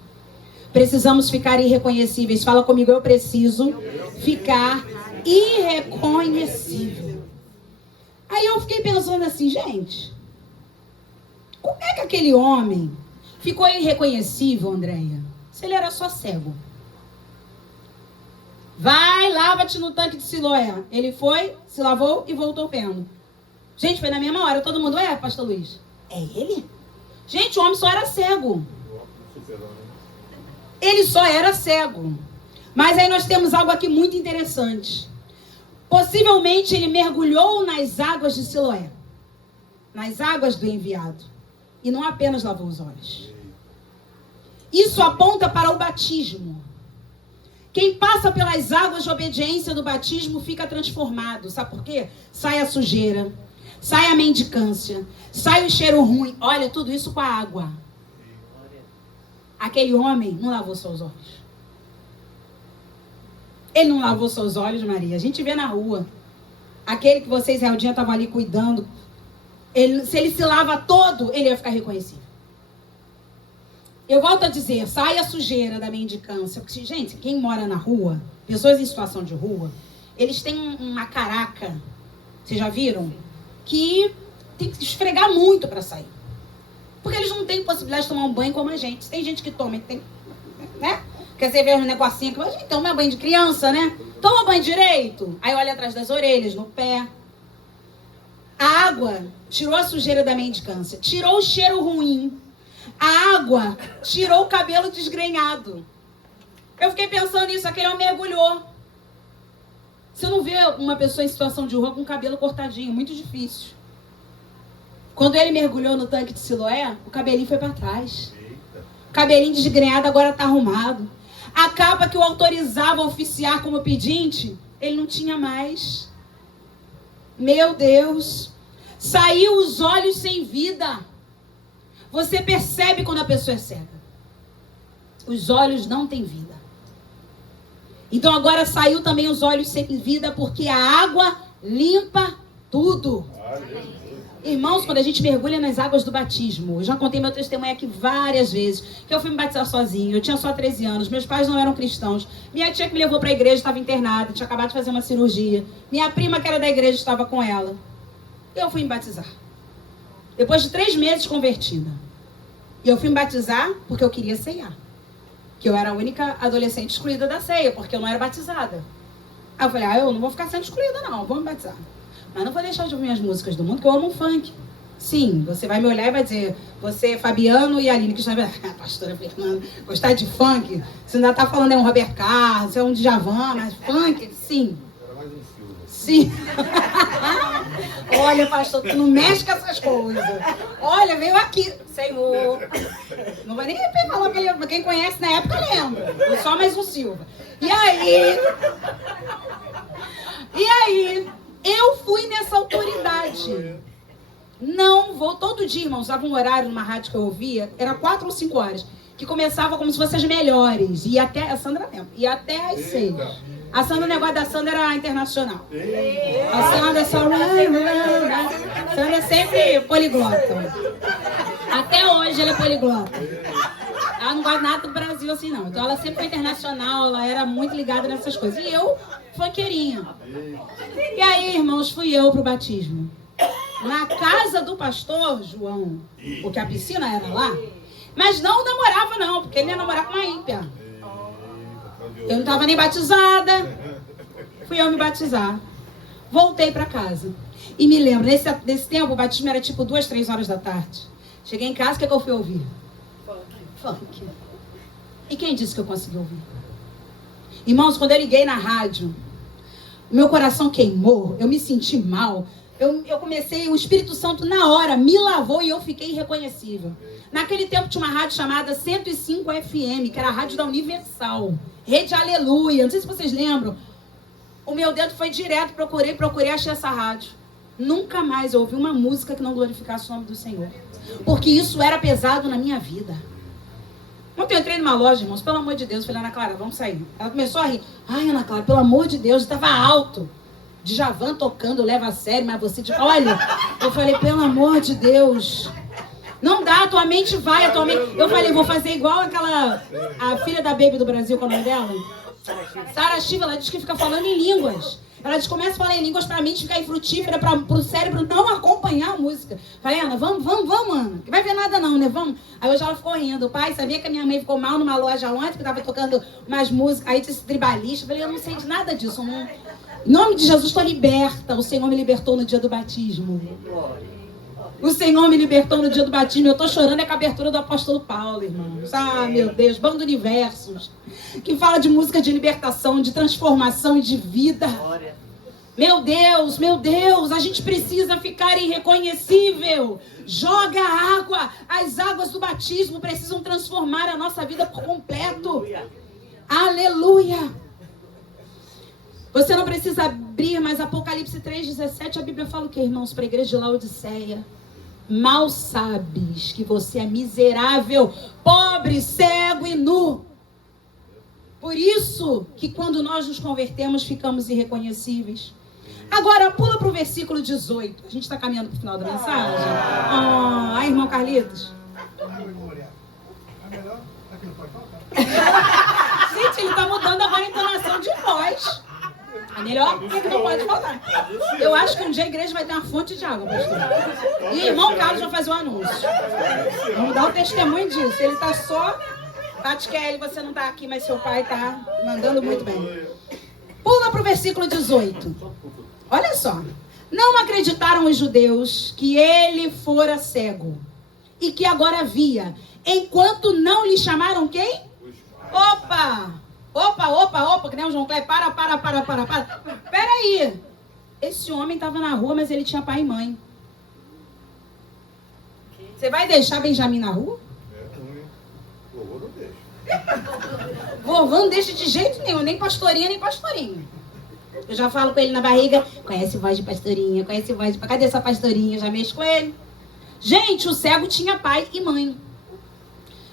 Precisamos ficar irreconhecíveis. Fala comigo, eu preciso ficar irreconhecível. Aí eu fiquei pensando assim, gente, como é que aquele homem ficou irreconhecível, Andréia? Se ele era só cego. Vai, lava-te no tanque de Siloé. Ele foi, se lavou e voltou vendo. Gente, foi na mesma hora. Todo mundo, pastor Luiz? É ele? Gente, o homem só era cego. Ele só era cego. Mas aí nós temos algo aqui muito interessante. Possivelmente ele mergulhou nas águas de Siloé. Nas águas do enviado. E não apenas lavou os olhos. Isso aponta para o batismo. Quem passa pelas águas de obediência do batismo fica transformado. Sabe por quê? Sai a sujeira, sai a mendicância, sai o cheiro ruim. Olha, tudo isso com a água. Aquele homem não lavou seus olhos. Ele não lavou seus olhos, Maria. A gente vê na rua. Aquele que vocês, Realdinha, estavam ali cuidando. Se ele se lava todo, ele ia ficar reconhecido. Eu volto a dizer, sai a sujeira da mendicância. Porque, gente, quem mora na rua, pessoas em situação de rua, eles têm uma caraca, vocês já viram? Que tem que esfregar muito para sair. Porque eles não têm possibilidade de tomar um banho como a gente. Tem gente que toma, tem, né? Porque você vê um negocinho que a gente toma banho de criança, né? Toma banho direito. Aí olha atrás das orelhas, no pé. A água tirou a sujeira da mendicância, tirou o cheiro ruim. A água tirou o cabelo desgrenhado. Eu fiquei pensando nisso, aquele homem mergulhou. Você não vê uma pessoa em situação de rua com o cabelo cortadinho, muito difícil. Quando ele mergulhou no tanque de Siloé, o cabelinho foi para trás. O cabelinho desgrenhado agora está arrumado. A capa que o autorizava a oficiar como pedinte, ele não tinha mais. Meu Deus. Saiu os olhos sem vida. Você percebe quando a pessoa é cega. Os olhos não têm vida. Então agora saiu também os olhos sem vida, porque a água limpa tudo. Irmãos, quando a gente mergulha nas águas do batismo, eu já contei meu testemunho aqui várias vezes, que eu fui me batizar sozinho, eu tinha só 13 anos, meus pais não eram cristãos, minha tia que me levou para a igreja estava internada, tinha acabado de fazer uma cirurgia, minha prima que era da igreja estava com ela, e eu fui me batizar. Depois de 3 meses convertida. E eu fui me batizar porque eu queria ceiar. Que eu era a única adolescente excluída da ceia, porque eu não era batizada. Aí eu falei, eu não vou ficar sendo excluída não, vou me batizar. Mas não vou deixar de ouvir as músicas do mundo, que eu amo um funk. Sim, você vai me olhar e vai dizer, você, Fabiano e Aline, que já vai, pastora Fernanda, gostar de funk? Você ainda tá falando, é um Roberto Carlos, é um Djavan, mas funk, sim. Era mais um Silva. Sim. Olha, pastor, tu não mexe com essas coisas. Olha, veio aqui, Senhor. Não vai nem falar que ele, quem conhece na época lembra. Só mais um Silva. E aí, eu fui nessa autoridade. Não vou, todo dia, irmãos, usava um horário numa rádio que eu ouvia, era 4 ou 5 horas, que começava como se fossem as melhores. E até, a Sandra lembra, e até às 6. A Sandra, o negócio da Sandra era internacional. A Sandra é só... A Sandra é sempre poliglota. Até hoje ela é poliglota. Ela não gosta nada do Brasil assim, não. Então ela sempre foi internacional, ela era muito ligada nessas coisas. E eu, funkeirinha. E aí, irmãos, fui eu pro batismo. Na casa do pastor João, porque a piscina era lá. Mas não namorava, não, porque ele ia namorar com uma ímpia. Eu não estava nem batizada. Fui eu me batizar. Voltei para casa. E me lembro, nesse tempo, o batismo era tipo 2, 3 horas da tarde. Cheguei em casa, o que eu fui ouvir? Funk. E quem disse que eu consegui ouvir? Irmãos, quando eu liguei na rádio, meu coração queimou, eu me senti mal. Eu comecei, o Espírito Santo na hora me lavou e eu fiquei irreconhecível. Naquele tempo tinha uma rádio chamada 105 FM, que era a rádio da Universal. Rede Aleluia, não sei se vocês lembram. O meu dedo foi direto, procurei, achei essa rádio. Nunca mais eu ouvi uma música que não glorificasse o nome do Senhor. Porque isso era pesado na minha vida. Ontem eu entrei numa loja, irmãos, pelo amor de Deus, falei, Ana Clara, vamos sair. Ela começou a rir. Ai, Ana Clara, pelo amor de Deus, estava alto. Djavan tocando, leva a sério, mas você... Olha, eu falei, pelo amor de Deus... Não dá, tua mente vai, a tua mente... Eu falei, vou fazer igual aquela... A filha da Baby do Brasil, qual é o nome dela? Sara Shiva, ela diz que fica falando em línguas. Ela diz, começa a falar em línguas pra mente ficar infrutífera, pro cérebro não acompanhar a música. Falei, Ana, vamos, Ana. Não vai ver nada não, né? Vamos. Aí hoje ela ficou rindo. O pai sabia que a minha mãe ficou mal numa loja ontem, que tava tocando umas músicas. Aí tinha esse tribalista. Falei, eu não sei de nada disso. Não. Em nome de Jesus, estou liberta. O Senhor me libertou no dia do batismo. O Senhor me libertou no dia do batismo. Eu tô chorando é com a abertura do apóstolo Paulo, irmãos. Ah, meu Deus. Bando Universos. Que fala de música de libertação, de transformação e de vida. Meu Deus. A gente precisa ficar irreconhecível. Joga a água. As águas do batismo precisam transformar a nossa vida por completo. Aleluia. Você não precisa abrir, mas Apocalipse 3,17, a Bíblia fala o que, irmãos? Para a igreja de Laodiceia. Mal sabes que você é miserável, pobre, cego e nu. Por isso que quando nós nos convertemos, ficamos irreconhecíveis. Agora, pula para o versículo 18. A gente está caminhando para o final da mensagem? Ai, irmão Carlitos. Gente, ele está mudando agora a entonação de voz. É melhor que não pode faltar. Eu acho que um dia a igreja vai ter uma fonte de água, pastor. E irmão Carlos vai fazer um anúncio. Vamos dar o testemunho disso. Ele está só... Tati Kelly, você não está aqui, mas seu pai está mandando muito bem. Pula para o versículo 18. Olha só. Não acreditaram os judeus que ele fora cego e que agora via, enquanto não lhe chamaram quem? Opa, que nem o João Clé, para. Peraí. Esse homem estava na rua, mas ele tinha pai e mãe. Você vai deixar Benjamin na rua? Vovô não deixa. Vovô não deixa de jeito nenhum, nem pastorinha, nem pastorinho. Eu já falo com ele na barriga, conhece voz de pastorinha, cadê essa pastorinha? Eu já mexo com ele. Gente, o cego tinha pai e mãe.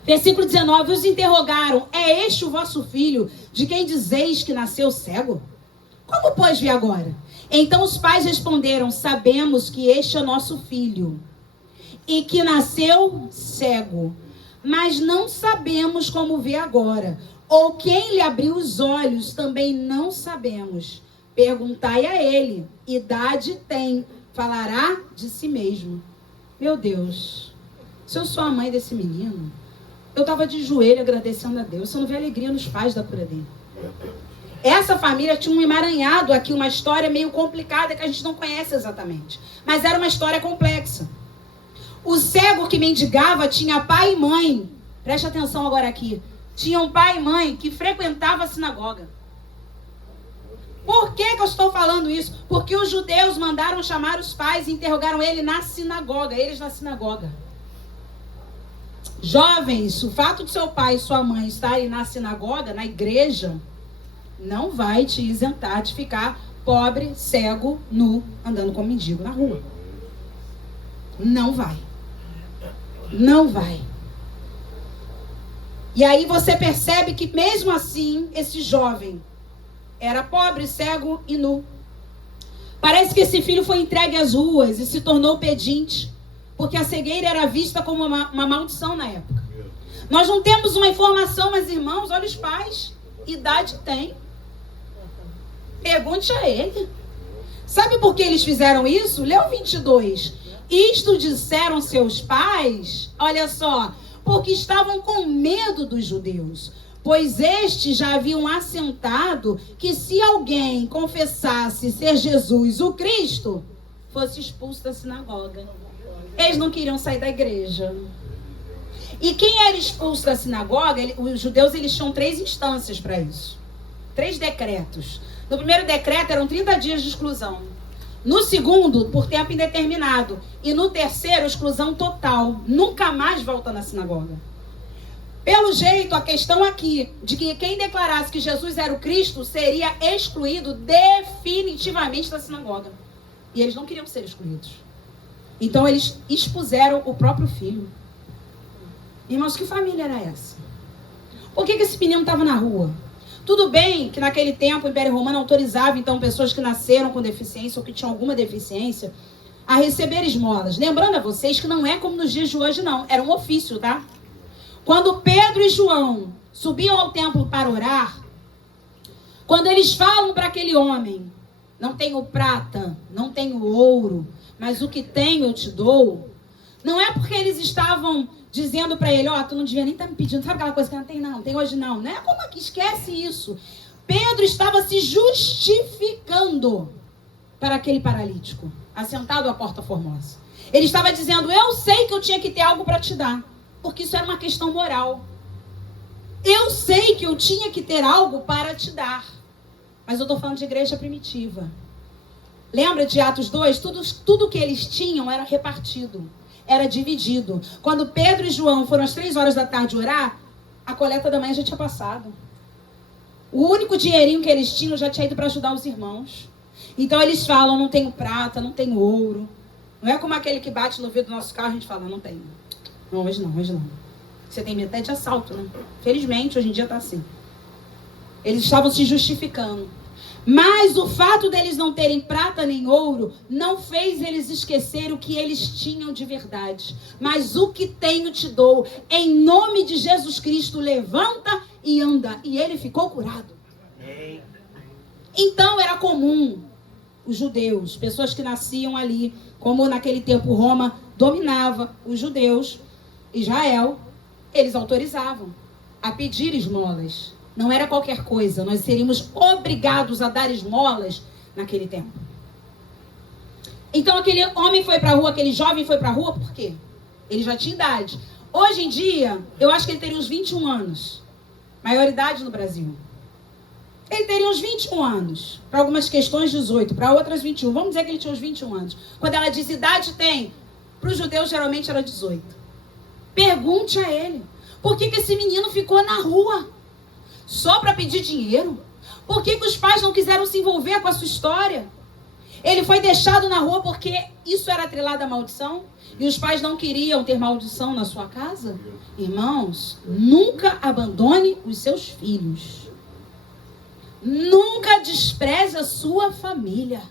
Versículo 19, os interrogaram, é este o vosso filho, de quem dizeis que nasceu cego? Como, pois, vi agora? Então os pais responderam, sabemos que este é nosso filho, e que nasceu cego, mas não sabemos como vê agora, ou quem lhe abriu os olhos, também não sabemos. Perguntai a ele, idade tem, falará de si mesmo. Meu Deus, se eu sou a mãe desse menino, eu estava de joelho agradecendo a Deus. Você não vê alegria nos pais da cura dele. Essa família tinha um emaranhado aqui, uma história meio complicada que a gente não conhece exatamente. Mas era uma história complexa. O cego que mendigava tinha pai e mãe. Preste atenção agora aqui. Tinha um pai e mãe que frequentava a sinagoga. Por que eu estou falando isso? Porque os judeus mandaram chamar os pais e interrogaram eles na sinagoga. Jovens, o fato de seu pai e sua mãe estarem na sinagoga, na igreja, não vai te isentar de ficar pobre, cego, nu, andando como mendigo na rua. Não vai. E aí você percebe que mesmo assim, esse jovem era pobre, cego e nu. Parece que esse filho foi entregue às ruas e se tornou pedinte, porque a cegueira era vista como uma maldição na época. Nós não temos uma informação, mas irmãos, olha os pais. Idade tem. Pergunte a ele. Sabe por que eles fizeram isso? Lê o 22. Isto disseram seus pais, olha só, porque estavam com medo dos judeus. Pois estes já haviam assentado que se alguém confessasse ser Jesus o Cristo, fosse expulso da sinagoga. Eles não queriam sair da igreja. E quem era expulso da sinagoga, os judeus eles tinham 3 instâncias para isso. 3 decretos. No primeiro decreto eram 30 dias de exclusão. No segundo, por tempo indeterminado. E no terceiro, exclusão total. Nunca mais volta na sinagoga. Pelo jeito, a questão aqui, de que quem declarasse que Jesus era o Cristo, seria excluído definitivamente da sinagoga. E eles não queriam ser excluídos. Então eles expuseram o próprio filho. Irmãos, que família era essa? Por que esse menino estava na rua? Tudo bem que naquele tempo o Império Romano autorizava então pessoas que nasceram com deficiência ou que tinham alguma deficiência a receber esmolas. Lembrando a vocês que não é como nos dias de hoje não, era um ofício, tá? Quando Pedro e João subiam ao templo para orar, Quando eles falam para aquele homem, não tenho prata, não tenho ouro, mas o que tenho eu te dou, não é porque eles estavam dizendo para ele, tu não devia nem estar me pedindo, sabe aquela coisa que não tem não, tem hoje não. Não é como aqui, esquece isso. Pedro estava se justificando para aquele paralítico, assentado à porta formosa. Ele estava dizendo, eu sei que eu tinha que ter algo para te dar, porque isso era uma questão moral. Eu sei que eu tinha que ter algo para te dar. Mas eu estou falando de igreja primitiva. Lembra de Atos 2? Tudo que eles tinham era repartido. Era dividido. Quando Pedro e João foram às 3 horas da tarde orar, a coleta da manhã já tinha passado. O único dinheirinho que eles tinham já tinha ido para ajudar os irmãos. Então eles falam, não tenho prata, não tenho ouro. Não é como aquele que bate no vidro do nosso carro e a gente fala, não tenho. Não, hoje não, hoje não. Você tem medo até de assalto, né? Felizmente, hoje em dia está assim. Eles estavam se justificando. Mas o fato deles não terem prata nem ouro não fez eles esquecer o que eles tinham de verdade. Mas o que tenho te dou. Em nome de Jesus Cristo, levanta e anda. E ele ficou curado. Então era comum os judeus, pessoas que nasciam ali, como naquele tempo Roma dominava os judeus, Israel, eles autorizavam a pedir esmolas. Não era qualquer coisa, nós seríamos obrigados a dar esmolas naquele tempo. Então aquele homem foi para a rua, aquele jovem foi para a rua, por quê? Ele já tinha idade. Hoje em dia, eu acho que ele teria uns 21 anos. Maioridade no Brasil. Ele teria uns 21 anos. Para algumas questões, 18. Para outras, 21. Vamos dizer que ele tinha uns 21 anos. Quando ela diz idade, tem. Para os judeus, geralmente, era 18. Pergunte a ele. Por que esse menino ficou na rua? Só para pedir dinheiro? Por que os pais não quiseram se envolver com a sua história? Ele foi deixado na rua porque isso era atrelado à maldição? E os pais não queriam ter maldição na sua casa? Irmãos, nunca abandone os seus filhos. Nunca despreze a sua família.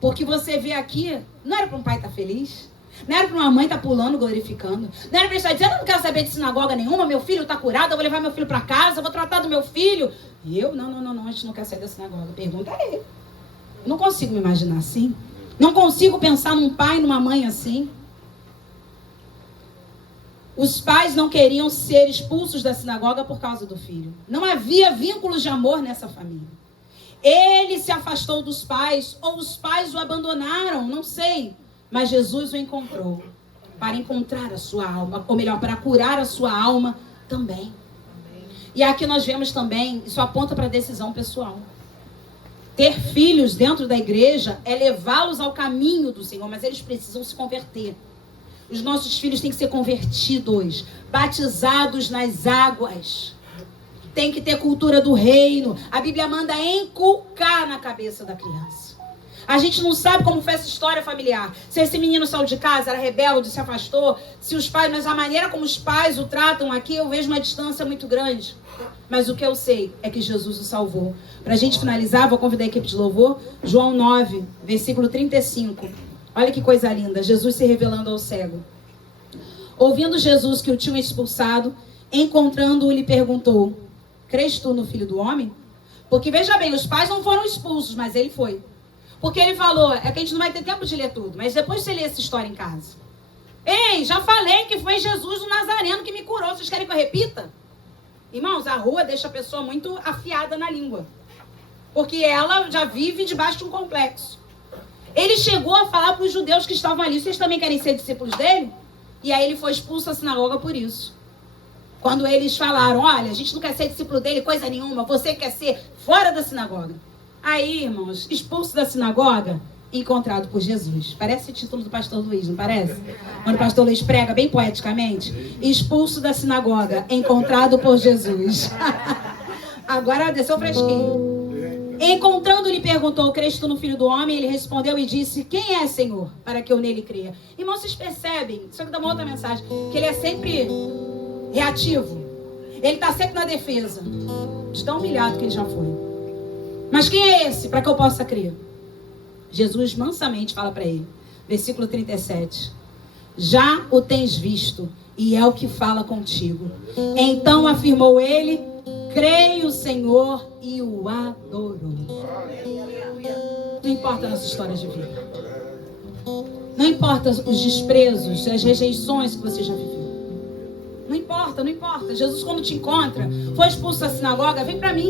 Porque você vê aqui, não era para um pai estar feliz? Não era para uma mãe estar pulando, glorificando? Não era para ele estar dizendo, eu não quero saber de sinagoga nenhuma, meu filho está curado, eu vou levar meu filho para casa, eu vou tratar do meu filho. E eu, não, a gente não quer sair da sinagoga. Pergunta a ele. Eu não consigo me imaginar assim. Não consigo pensar num pai, numa mãe assim. Os pais não queriam ser expulsos da sinagoga por causa do filho. Não havia vínculos de amor nessa família. Ele se afastou dos pais, ou os pais o abandonaram, não sei. Mas Jesus o encontrou para encontrar a sua alma, ou melhor, para curar a sua alma também. E aqui nós vemos também, isso aponta para a decisão pessoal. Ter filhos dentro da igreja é levá-los ao caminho do Senhor, mas eles precisam se converter. Os nossos filhos têm que ser convertidos, batizados nas águas. Tem que ter cultura do reino. A Bíblia manda inculcar na cabeça da criança. A gente não sabe como foi essa história familiar. Se esse menino saiu de casa, era rebelde, se afastou. Se os pais, mas a maneira como os pais o tratam aqui, eu vejo uma distância muito grande. Mas o que eu sei é que Jesus o salvou. Para a gente finalizar, vou convidar a equipe de louvor. João 9, versículo 35. Olha que coisa linda. Jesus se revelando ao cego. Ouvindo Jesus que o tinham expulsado, encontrando-o, lhe perguntou: crês tu no Filho do Homem? Porque veja bem, os pais não foram expulsos, mas ele foi. Porque ele falou, é que a gente não vai ter tempo de ler tudo, mas depois você lê essa história em casa. Ei, já falei que foi Jesus o Nazareno que me curou. Vocês querem que eu repita? Irmãos, a rua deixa a pessoa muito afiada na língua. Porque ela já vive debaixo de um complexo. Ele chegou a falar para os judeus que estavam ali, vocês também querem ser discípulos dele? E aí ele foi expulso da sinagoga por isso. Quando eles falaram, olha, a gente não quer ser discípulo dele, coisa nenhuma, você quer ser fora da sinagoga. Aí, irmãos, expulso da sinagoga, encontrado por Jesus. Parece o título do pastor Luiz, não parece? Quando o pastor Luiz prega bem poeticamente. Expulso da sinagoga, encontrado por Jesus. Agora desceu fresquinho. Encontrando-lhe, perguntou: crês tu no Filho do Homem? Ele respondeu e disse: quem é, Senhor, para que eu nele creia? Irmãos, vocês percebem, só que dá uma outra mensagem, que ele é sempre reativo. Ele está sempre na defesa, de tão humilhado que ele já foi. Mas quem é esse para que eu possa crer? Jesus mansamente fala para ele, versículo 37. Já o tens visto, e é o que fala contigo. Então afirmou ele: creio o Senhor e o adorou. Não importa a nossa história de vida. Não importa os desprezos, as rejeições que você já viveu. Não importa, não importa. Jesus, quando te encontra, foi expulso da sinagoga, vem para mim.